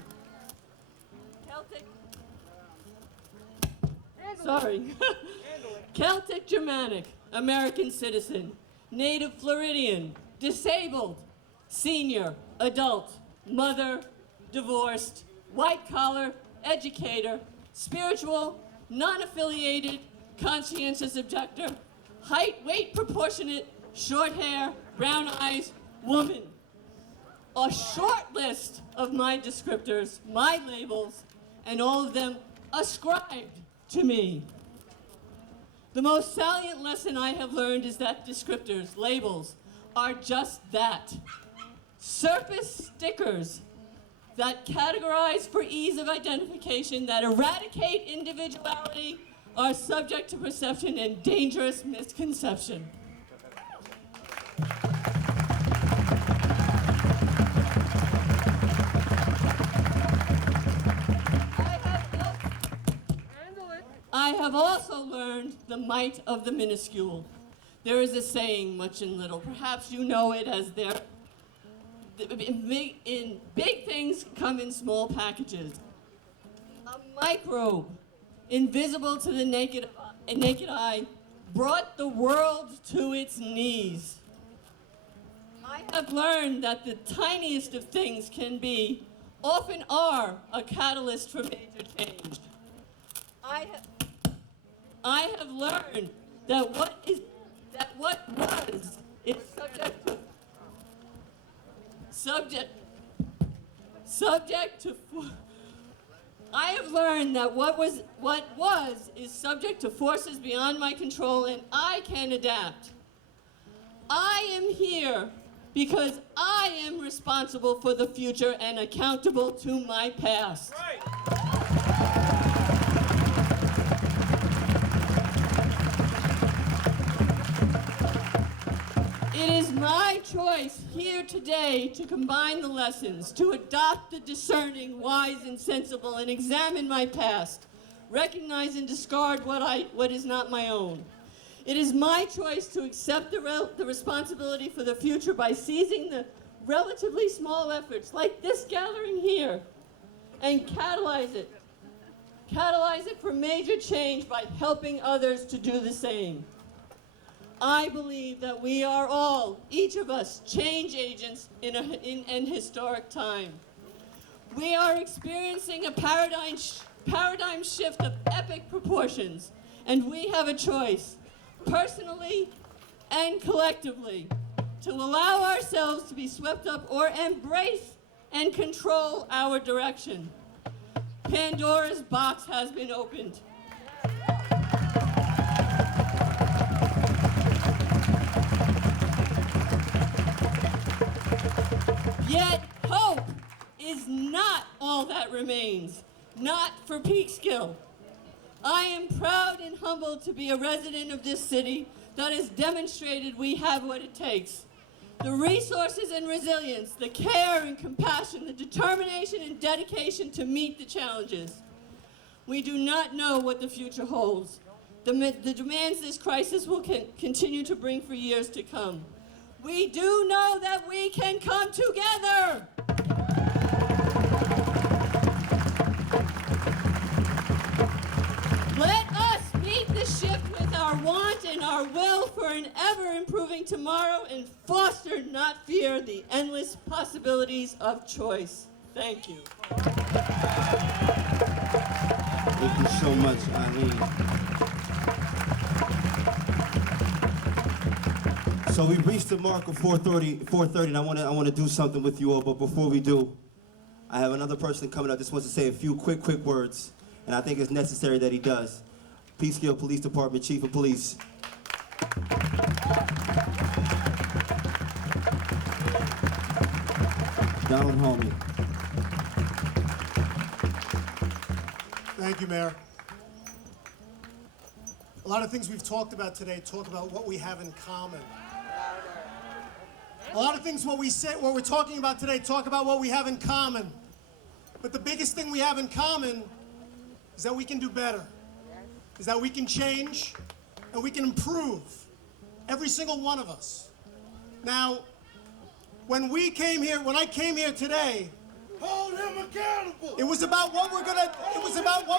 Celtic, Celtic Germanic, American citizen, native Floridian, disabled, senior, adult, mother, divorced, white collar, educator, spiritual, non-affiliated, conscientious objector, height, weight proportionate, short hair, brown eyes, woman. A short list of my descriptors, my labels, and all of them ascribed to me. The most salient lesson I have learned is that descriptors, labels, are just that. Surface stickers that categorize for ease of identification, that eradicate individuality, are subject to perception and dangerous misconception. I have also learned the might of the minuscule. There is a saying, much in little. Perhaps you know it as big things come in small packages. A microbe, invisible to the naked eye, brought the world to its knees. I have learned that the tiniest of things can be, often are, a catalyst for major change. I have learned that what was is subject to I have learned that what was is subject to forces beyond my control, and I can adapt. I am here because I am responsible for the future and accountable to my past. Right. It is my choice here today to combine the lessons, to adopt the discerning, wise, and sensible, and examine my past, recognize and discard what is not my own. It is my choice to accept the responsibility for the future by seizing the relatively small efforts, like this gathering here, and catalyze it for major change by helping others to do the same. I believe that we are all, each of us, change agents in an historic time. We are experiencing a paradigm shift of epic proportions, and we have a choice, personally and collectively, to allow ourselves to be swept up or embrace and control our direction. Pandora's box has been opened. Yet hope is not all that remains, not for Peekskill. I am proud and humbled to be a resident of this city that has demonstrated we have what it takes. The resources and resilience, the care and compassion, the determination and dedication to meet the challenges. We do not know what the future holds. The demands this crisis will continue to bring for years to come. We do know that we can come together. Let us meet the shift with our want and our will for an ever-improving tomorrow and foster, not fear, the endless possibilities of choice. Thank you. Thank you so much, Eileen. So we reached the mark of 4:30, and I want to do something with you all. But before we do, I have another person coming up. Just wants to say a few quick words, and I think it's necessary that he does. Peekskill Police Department Chief of Police. Donald Homie. Thank you, Mayor. A lot of things we've talked about today talk about what we have in common. A lot of things what we're talking about today talk about what we have in common. But the biggest thing we have in common is that we can do better, is that we can change and we can improve, every single one of us. Now, when I came here today, Hold him accountable. it was about what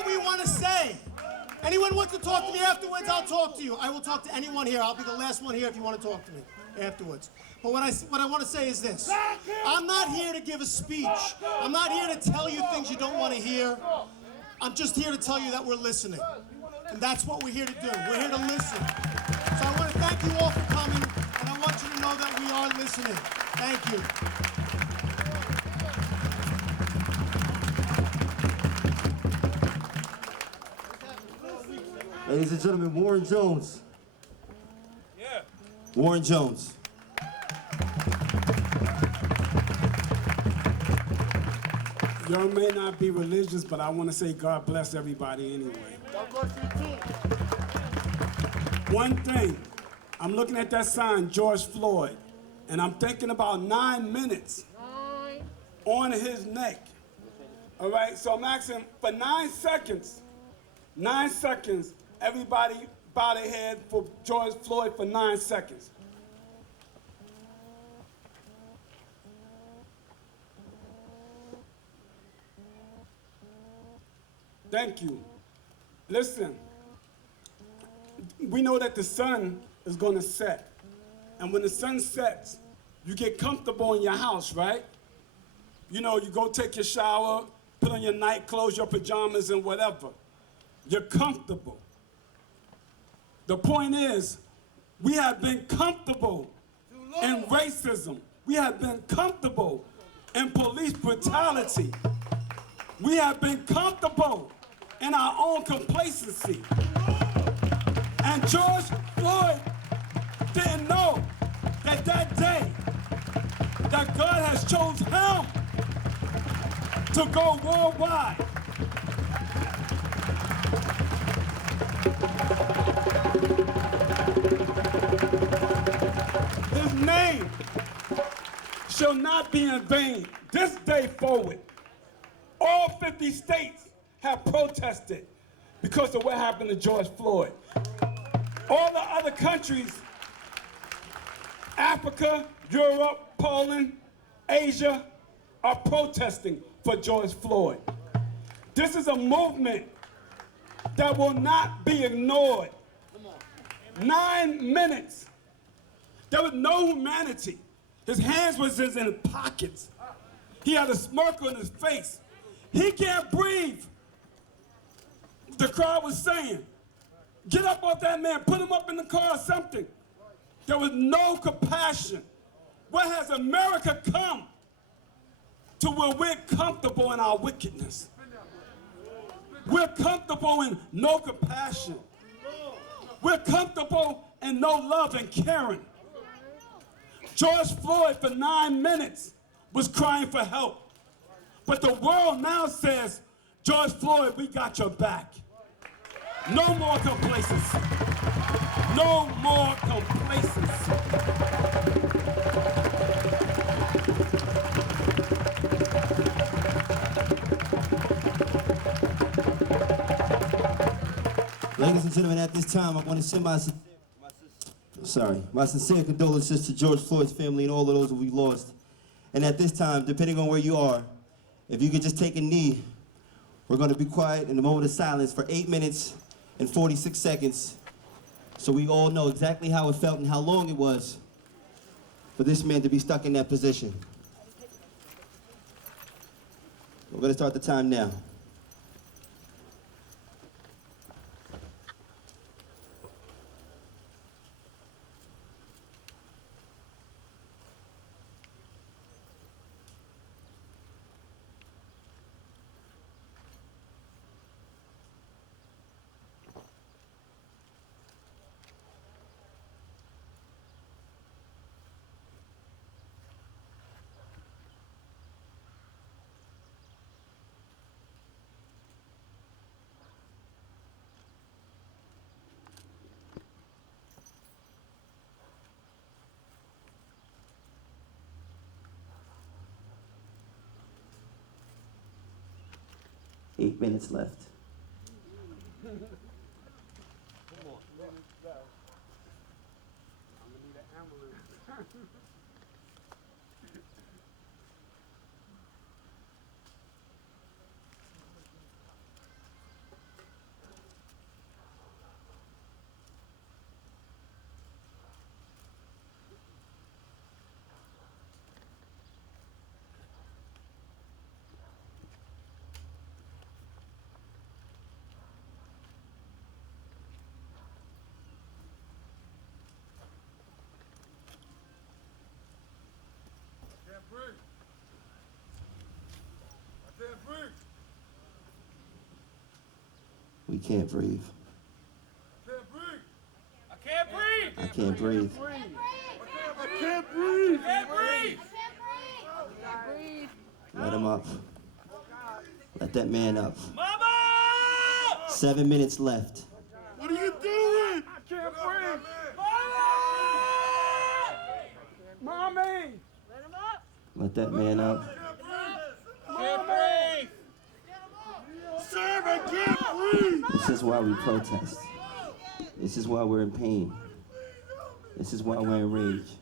we want to say. Anyone wants to talk to me afterwards, I'll talk to you. I will talk to anyone here. I'll be the last one here if you want to talk to me afterwards. But what I want to say is this. I'm not here to give a speech. I'm not here to tell you things you don't want to hear. I'm just here to tell you that we're listening. And that's what we're here to do. We're here to listen. So I want to thank you all for coming, and I want you to know that we are listening. Thank you. Ladies and gentlemen, Warren Jones. Yeah. Warren Jones. Y'all may not be religious, but I want to say God bless everybody anyway. God bless you too. One thing, I'm looking at that sign, George Floyd, and I'm thinking about 9 minutes on his neck. All right, so I'm asking for 9 seconds, everybody bow their head for George Floyd for 9 seconds. Thank you. Listen, we know that the sun is going to set. And when the sun sets, you get comfortable in your house, right? You know, you go take your shower, put on your night clothes, your pajamas, and whatever. You're comfortable. The point is, we have been comfortable in racism. We have been comfortable in police brutality. We have been comfortable in our own complacency. And George Floyd didn't know that day that God has chosen him to go worldwide. His name shall not be in vain. This day forward, all 50 states have protested because of what happened to George Floyd. All the other countries, Africa, Europe, Poland, Asia, are protesting for George Floyd. This is a movement that will not be ignored. 9 minutes. There was no humanity. His hands was in his pockets. He had a smirk on his face. He can't breathe. The crowd was saying, get up off that man, put him up in the car or something. There was no compassion. Where has America come to where we're comfortable in our wickedness? We're comfortable in no compassion. We're comfortable in no love and caring. George Floyd for 9 minutes was crying for help. But the world now says, George Floyd, we got your back. No more complacency. No more complacency. Ladies and gentlemen, at this time, I want to send my sincere condolences to George Floyd's family and all of those who we lost. And at this time, depending on where you are, if you could just take a knee, we're going to be quiet in a moment of silence for 8 minutes and 46 seconds, so we all know exactly how it felt and how long it was for this man to be stuck in that position. We're going to start the time now. Eight minutes left. We can't breathe. I can't breathe. I can't breathe. I can't breathe. I can't breathe. Let him up. Let that man up. Mama! 7 minutes left. What are you doing? I can't breathe. Mama! Mommy! Let him up. Let that man up. Can't breathe. Sir, I can't breathe. This is why we protest. This is why we're in pain. This is why we're enraged.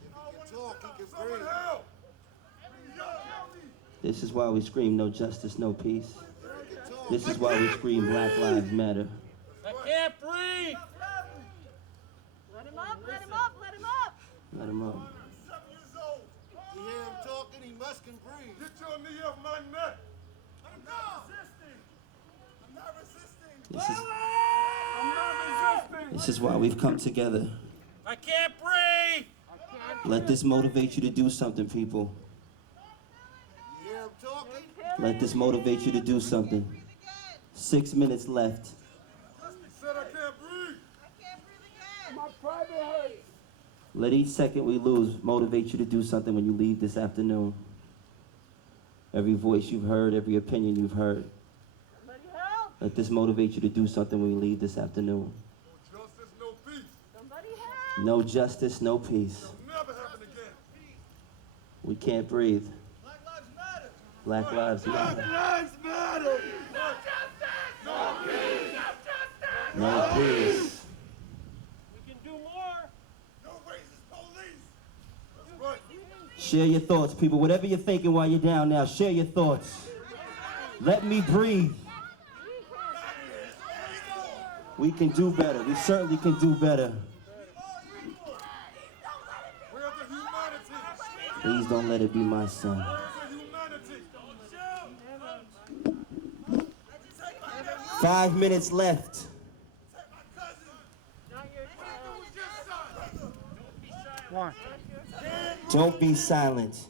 This is why we scream no justice, no peace. This is why we scream Black Lives Matter. I can't breathe. Let him up, let him up, let him up. Let him up. You hear him talking, he must can breathe. Get your knee off my neck. I'm not resisting. I'm not resisting. I'm not resisting. This is why we've come together. I can't breathe. Let this motivate you to do something, people. You hear him talking? Let this motivate you to do something. 6 minutes left. He said I can't breathe. I can't breathe again. My private hurts. Let each second we lose motivate you to do something when you leave this afternoon. Every voice you've heard, every opinion you've heard. Somebody help. Let this motivate you to do something when you leave this afternoon. No justice, no peace. Somebody help. No justice, no peace. It'll never happen again. We can't breathe. Black Lives Matter. Black Lives Matter. Black lives matter. No justice. No peace. No justice. No peace. We can do more. No racist police. That's right. Share your thoughts, people. Whatever you're thinking while you're down now, share your thoughts. Let me breathe. We can do better. We certainly can do better. Where's the humanity? Please don't let it be my son. Where's the humanity? 5 minutes left. Don't be silent.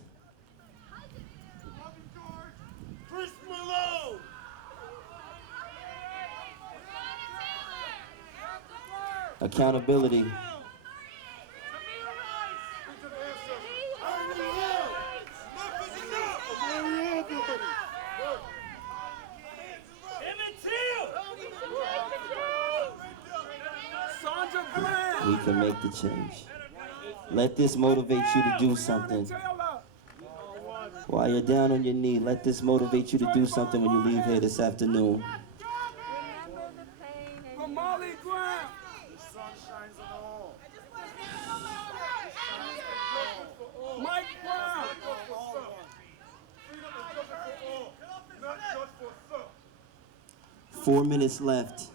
Chris Malone. Accountability. we can make the change. Let this motivate you to do something. While you're down on your knee, let this motivate you to do something when you leave here this afternoon. Mike Brown. 4 minutes left.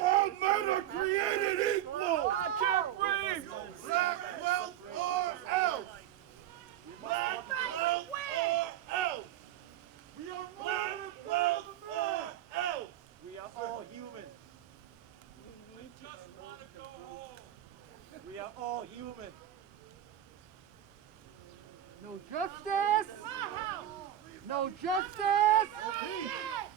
All men are created equal. I can't breathe. Black wealth or else. Black wealth or else. We are black wealth or else. We are all human. We just want to go home. We are all human. No justice. No justice.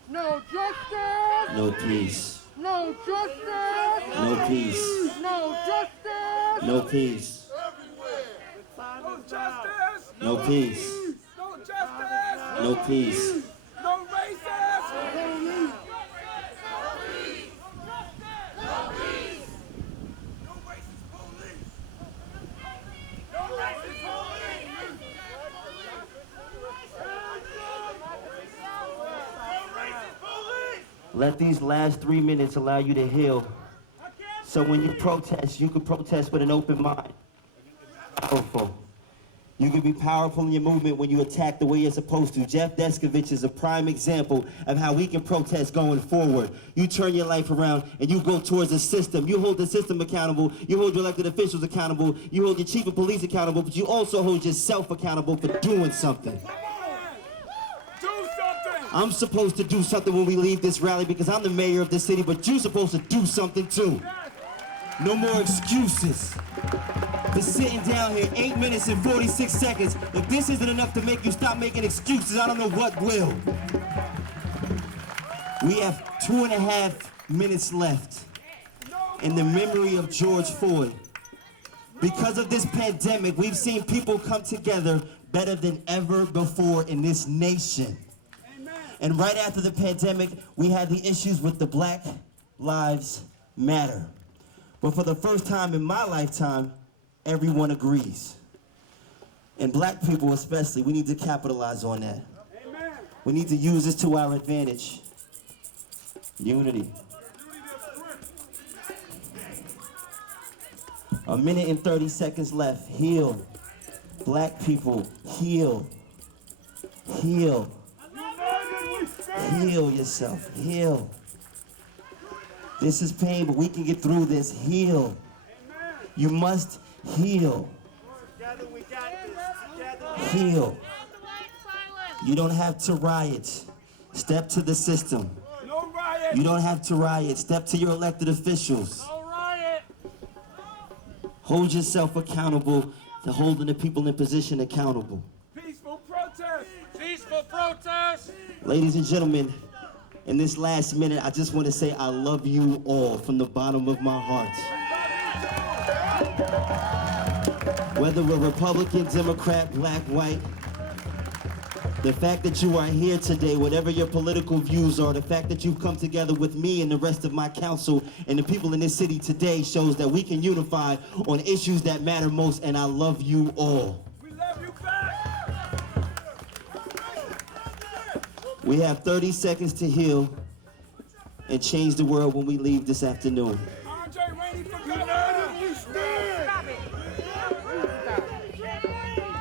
No justice. No peace. No justice. No peace. No justice. No peace. No justice. No peace. No justice. No peace. No racist. Let these last 3 minutes allow you to heal. So when you protest, you can protest with an open mind. Powerful. You can be powerful in your movement when you attack the way you're supposed to. Jeff Deskovich is a prime example of how we can protest going forward. You turn your life around and you go towards the system. You hold the system accountable. You hold your elected officials accountable. You hold your chief of police accountable, but you also hold yourself accountable for doing something. I'm supposed to do something when we leave this rally because I'm the mayor of this city, but you're supposed to do something too. No more excuses. For sitting down here 8 minutes and 46 seconds. If this isn't enough to make you stop making excuses, I don't know what will. We have 2.5 minutes left in the memory of George Floyd. Because of this pandemic, we've seen people come together better than ever before in this nation. And right after the pandemic, we had the issues with the Black Lives Matter. But for the first time in my lifetime, everyone agrees. And black people especially, we need to capitalize on that. Amen. We need to use this to our advantage. Unity. 1 minute and 30 seconds left. Heal. Black people, heal. Heal. Heal yourself. Heal. This is pain, but we can get through this. Heal. You must heal. Heal. You don't have to riot. Step to the system. You don't have to riot. Step to your elected officials. Hold yourself accountable to holding the people in position accountable. Peaceful protest. Peaceful protest. Ladies and gentlemen, in this last minute, I just want to say I love you all from the bottom of my heart. Whether we're Republican, Democrat, black, white, the fact that you are here today, whatever your political views are, the fact that you've come together with me and the rest of my council and the people in this city today shows that we can unify on issues that matter most, and I love you all. We love you back. We have 30 seconds to heal and change the world when we leave this afternoon.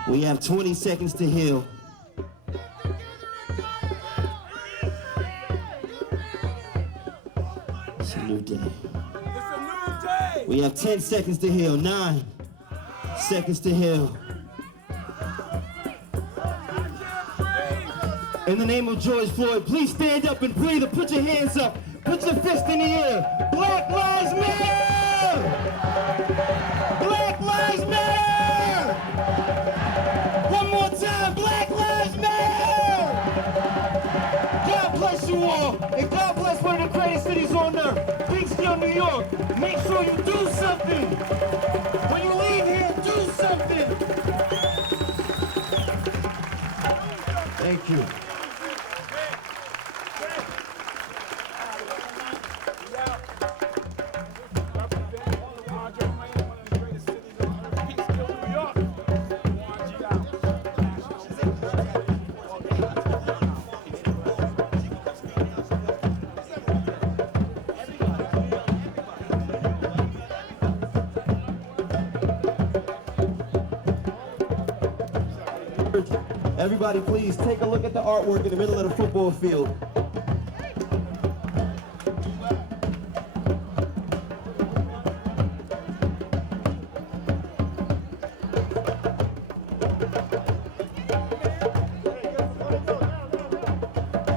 We have 20 seconds to heal. It's a new day. We have 10 seconds to heal. 9 seconds to heal. In the name of George Floyd, please stand up and breathe, or put your hands up. Put your fist in the air. Black Lives Matter! Black Lives Matter! One more time, Black Lives Matter! God bless you all, and God bless one of the greatest cities on earth, Peekskill, New York. Make sure you do something. When you leave here, do something. Thank you. Everybody, please take a look at the artwork in the middle of the football field.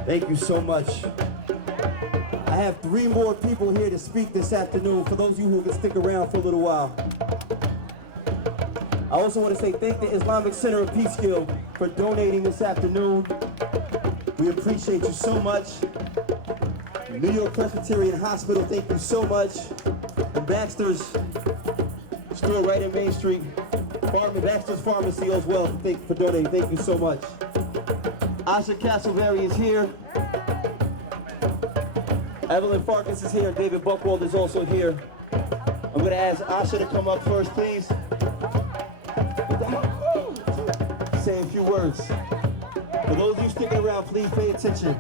Thank you so much. I have 3 more people here to speak this afternoon, for those of you who can stick around for a little while. I also want to say thank the Islamic Center of Peekskill for donating this afternoon. We appreciate you so much. New York Presbyterian Hospital, thank you so much. And Baxter's store right in Main Street, Baxter's Pharmacy as well, for donating. Thank you so much. Asha Castleberry is here. Evelyn Farkas is here. David Buchwald is also here. I'm going to ask Asha to come up first, please. Say a few words. For those of you sticking around, please pay attention.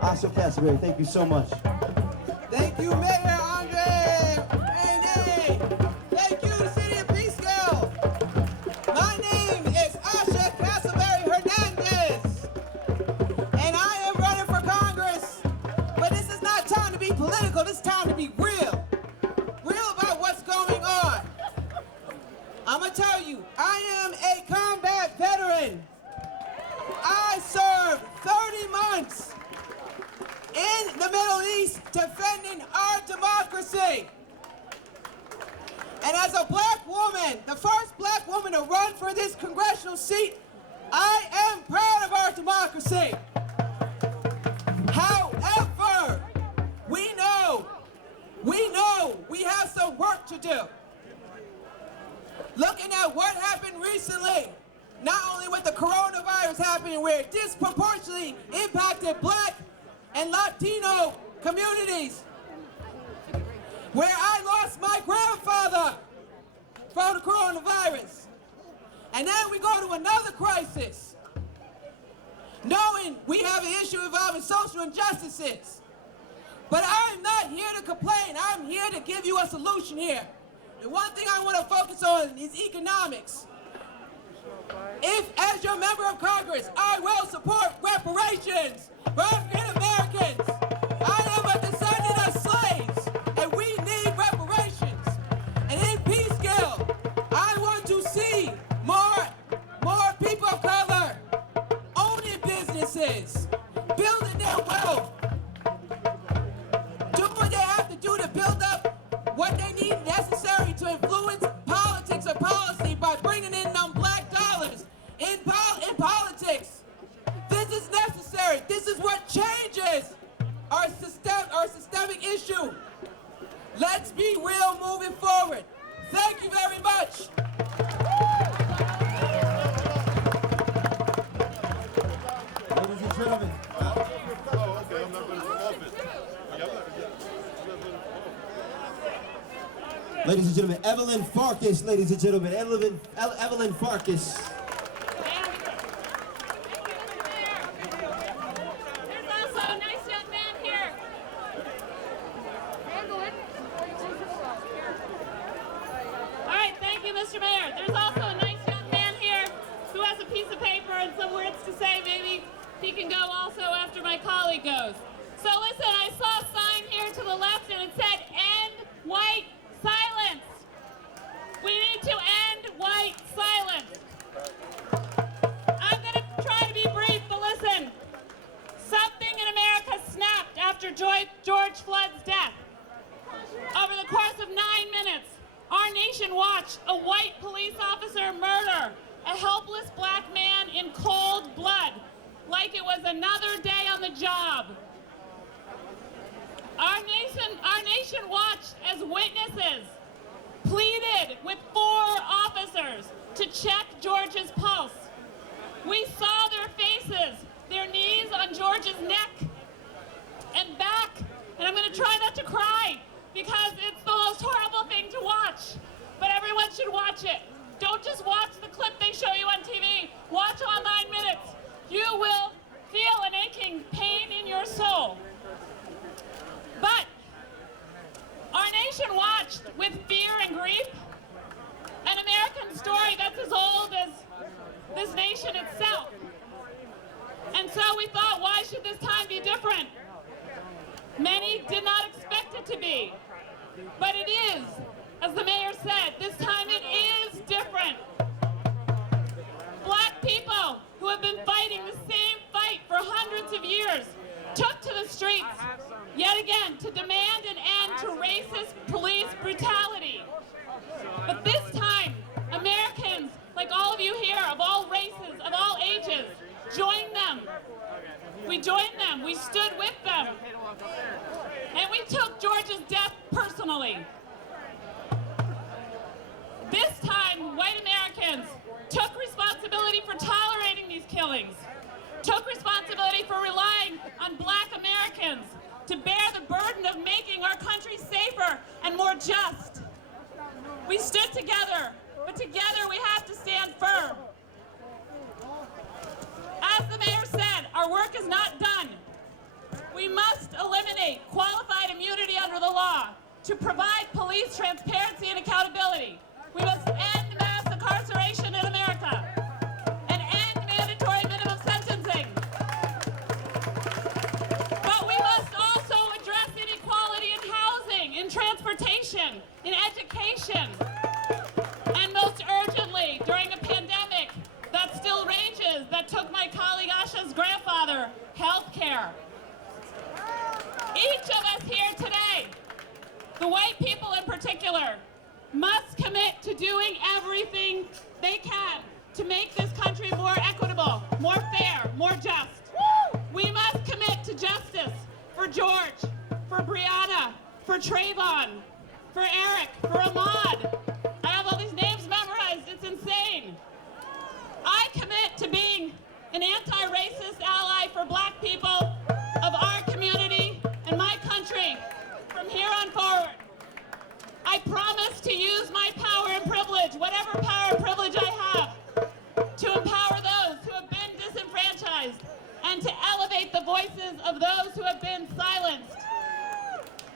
Asha Castleberry, thank you so much. Thank you, Mayor Andre. Hey, thank you, the City of Peekskill. My name is Asha Castleberry Hernandez, and I am running for Congress. But this is not time to be political. This is time to be real. Real about what's going on. I'm gonna tell you, I am a combat veteran. I served 30 months in the Middle East defending our democracy. And as a black woman, the first black woman to run for this congressional seat, I am proud of our democracy. However, we know we have some work to do. Looking at what happened recently, not only with the coronavirus happening, where it disproportionately impacted Black and Latino communities, where I lost my grandfather from the coronavirus. And then we go to another crisis, knowing we have an issue involving social injustices. But I'm not here to complain. I'm here to give you a solution here. The one thing I want to focus on is economics. If, as your member of Congress, I will support reparations for African Americans. I am a descendant of slaves, and we need reparations. And in Peekskill, I want to see more people of color owning businesses, building their wealth, doing what they have to do to build up what they need necessary to influence politics or policy by bringing in them black dollars in politics. This is necessary. This is what changes our systemic issue. Let's be real moving forward. Thank you very much. Ladies and gentlemen. Ladies and gentlemen, Evelyn Farkas, ladies and gentlemen, Evelyn Farkas. There's also a nice young man here. All right, thank you, Mr. Mayor. There's also a nice young man here who has a piece of paper and some words to say. Maybe he can go also after my colleague goes. So listen, I saw a sign here to the left and it said, "End white silence." We need to end white silence. I'm going to try to be brief, but listen. Something in America snapped after George Floyd's death. Over the course of 9 minutes, our nation watched a white police officer murder a helpless black man in cold blood, like it was another day on the job. Our nation watched as witnesses pleaded with 4 officers to check George's pulse. We saw their faces, their knees on George's neck and back, and I'm going to try not to cry because it's the most horrible thing to watch, but everyone should watch it. Don't just watch the clip they show you on TV. Watch all 9 minutes. You will feel an aching pain in your soul. But our nation watched with fear and grief an American story that's as old as this nation itself. So we thought, why should this time be different? Many did not expect it to be. But it is, as the mayor said, this time it is different. Black people who have been fighting the same fight for hundreds of years took to the streets yet again to demand an end to racist police brutality. But this time, Americans, like all of you here, of all races, of all ages, joined them. We joined them, we stood with them, and we took George's death personally. This time, white Americans took responsibility for tolerating these killings, took responsibility for relying on black Americans to bear the burden of making our country safer and more just. We stood together, but together we have to stand firm. As the mayor said, our work is not done. We must eliminate qualified immunity under the law to provide police transparency and accountability. We must end mass incarceration in America and end mandatory minimum sentencing. But we must also address inequality in housing, in transportation, in education, and most urgently, during a pandemic that still rages, that took my colleague Asha's grandfather, health care. Each of us here today, the white people in particular, must commit to doing everything they can to make this country more equitable, more fair, more just. We must commit to justice for George, for Brianna, for Trayvon, for Eric, for Ahmaud. I have all these names memorized, it's insane. I commit to being an anti-racist ally for black people of our community and my country from here on forward. I promise to use my power and privilege, whatever power and privilege I have, to empower those who have been disenfranchised and to elevate the voices of those who have been silenced.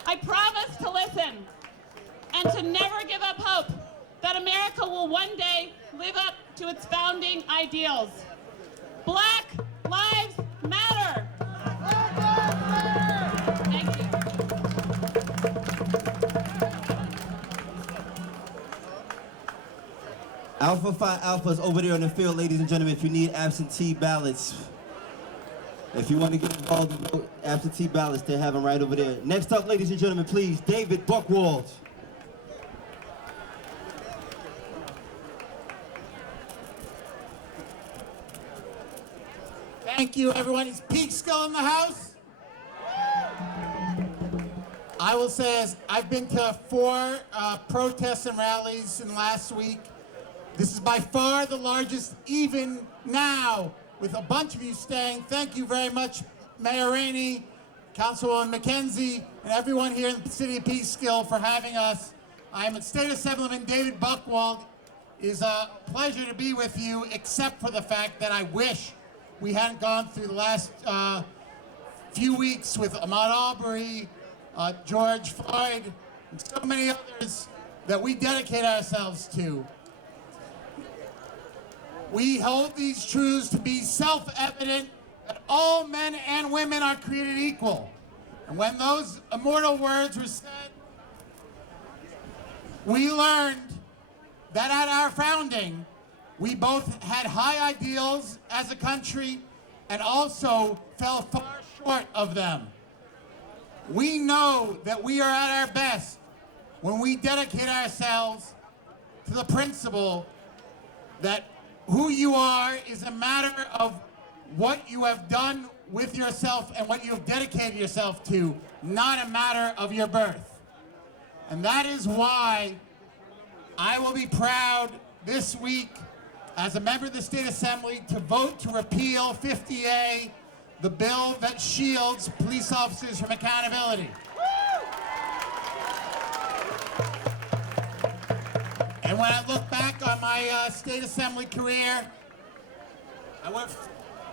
I promise to listen and to never give up hope that America will one day live up to its founding ideals. Black Lives Matter. Thank you. Alpha Phi Alpha's over there on the field, ladies and gentlemen. If you need absentee ballots, if you want to get involved and vote absentee ballots, they have them right over there. Next up, ladies and gentlemen, please, David Buchwald. Thank you, everyone. Is Peekskill in the house? I will say, as I've been to 4 protests and rallies in the last week. This is by far the largest, even now, with a bunch of you staying. Thank you very much, Mayor Rainey, Councilwoman McKenzie, and everyone here in the city of Peekskill for having us. I am State Assemblyman David Buchwald. It is a pleasure to be with you, except for the fact that I wish we hadn't gone through the last few weeks with Ahmaud Arbery, George Floyd, and so many others that we dedicate ourselves to. We hold these truths to be self-evident that all men and women are created equal. And when those immortal words were said, we learned that at our founding, we both had high ideals as a country and also fell far short of them. We know that we are at our best when we dedicate ourselves to the principle that who you are is a matter of what you have done with yourself and what you have dedicated yourself to, not a matter of your birth. And that is why I will be proud this week as a member of the State Assembly to vote to repeal 50A, the bill that shields police officers from accountability. And when I look back on my State Assembly career,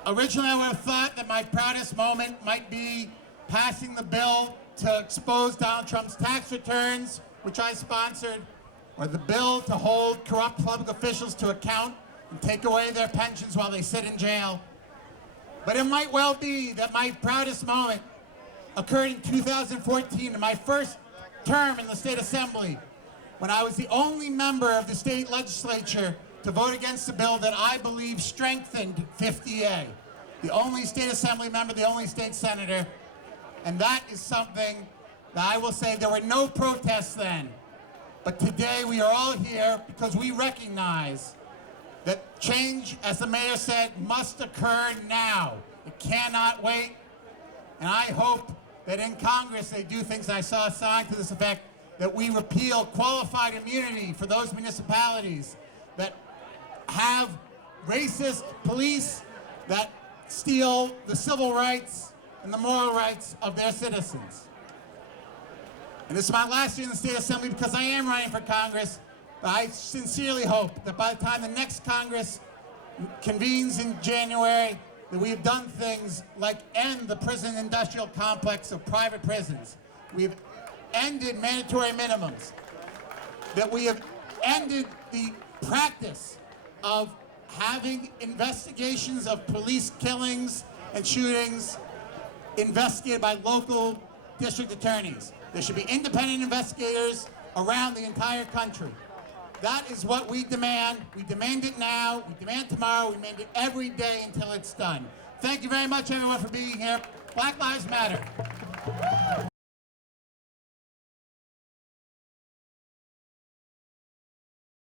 originally I would have thought that my proudest moment might be passing the bill to expose Donald Trump's tax returns, which I sponsored, or the bill to hold corrupt public officials to account and take away their pensions while they sit in jail. But it might well be that my proudest moment occurred in 2014, in my first term in the state assembly, when I was the only member of the state legislature to vote against a bill that I believe strengthened 50A. The only state assembly member, the only state senator, and that is something that I will say there were no protests then. But today we are all here because we recognize that change, as the mayor said, must occur now. It cannot wait. And I hope that in Congress they do things, and I saw a sign to this effect, that we repeal qualified immunity for those municipalities that have racist police that steal the civil rights and the moral rights of their citizens. And this is my last year in the state assembly because I am running for Congress. But I sincerely hope that by the time the next Congress convenes in January, that we have done things like end the prison industrial complex of private prisons. We have ended mandatory minimums. That we have ended the practice of having investigations of police killings and shootings investigated by local district attorneys. There should be independent investigators around the entire country. That is what we demand. We demand it now, we demand tomorrow, we demand it every day until it's done. Thank you very much, everyone, for being here. Black Lives Matter.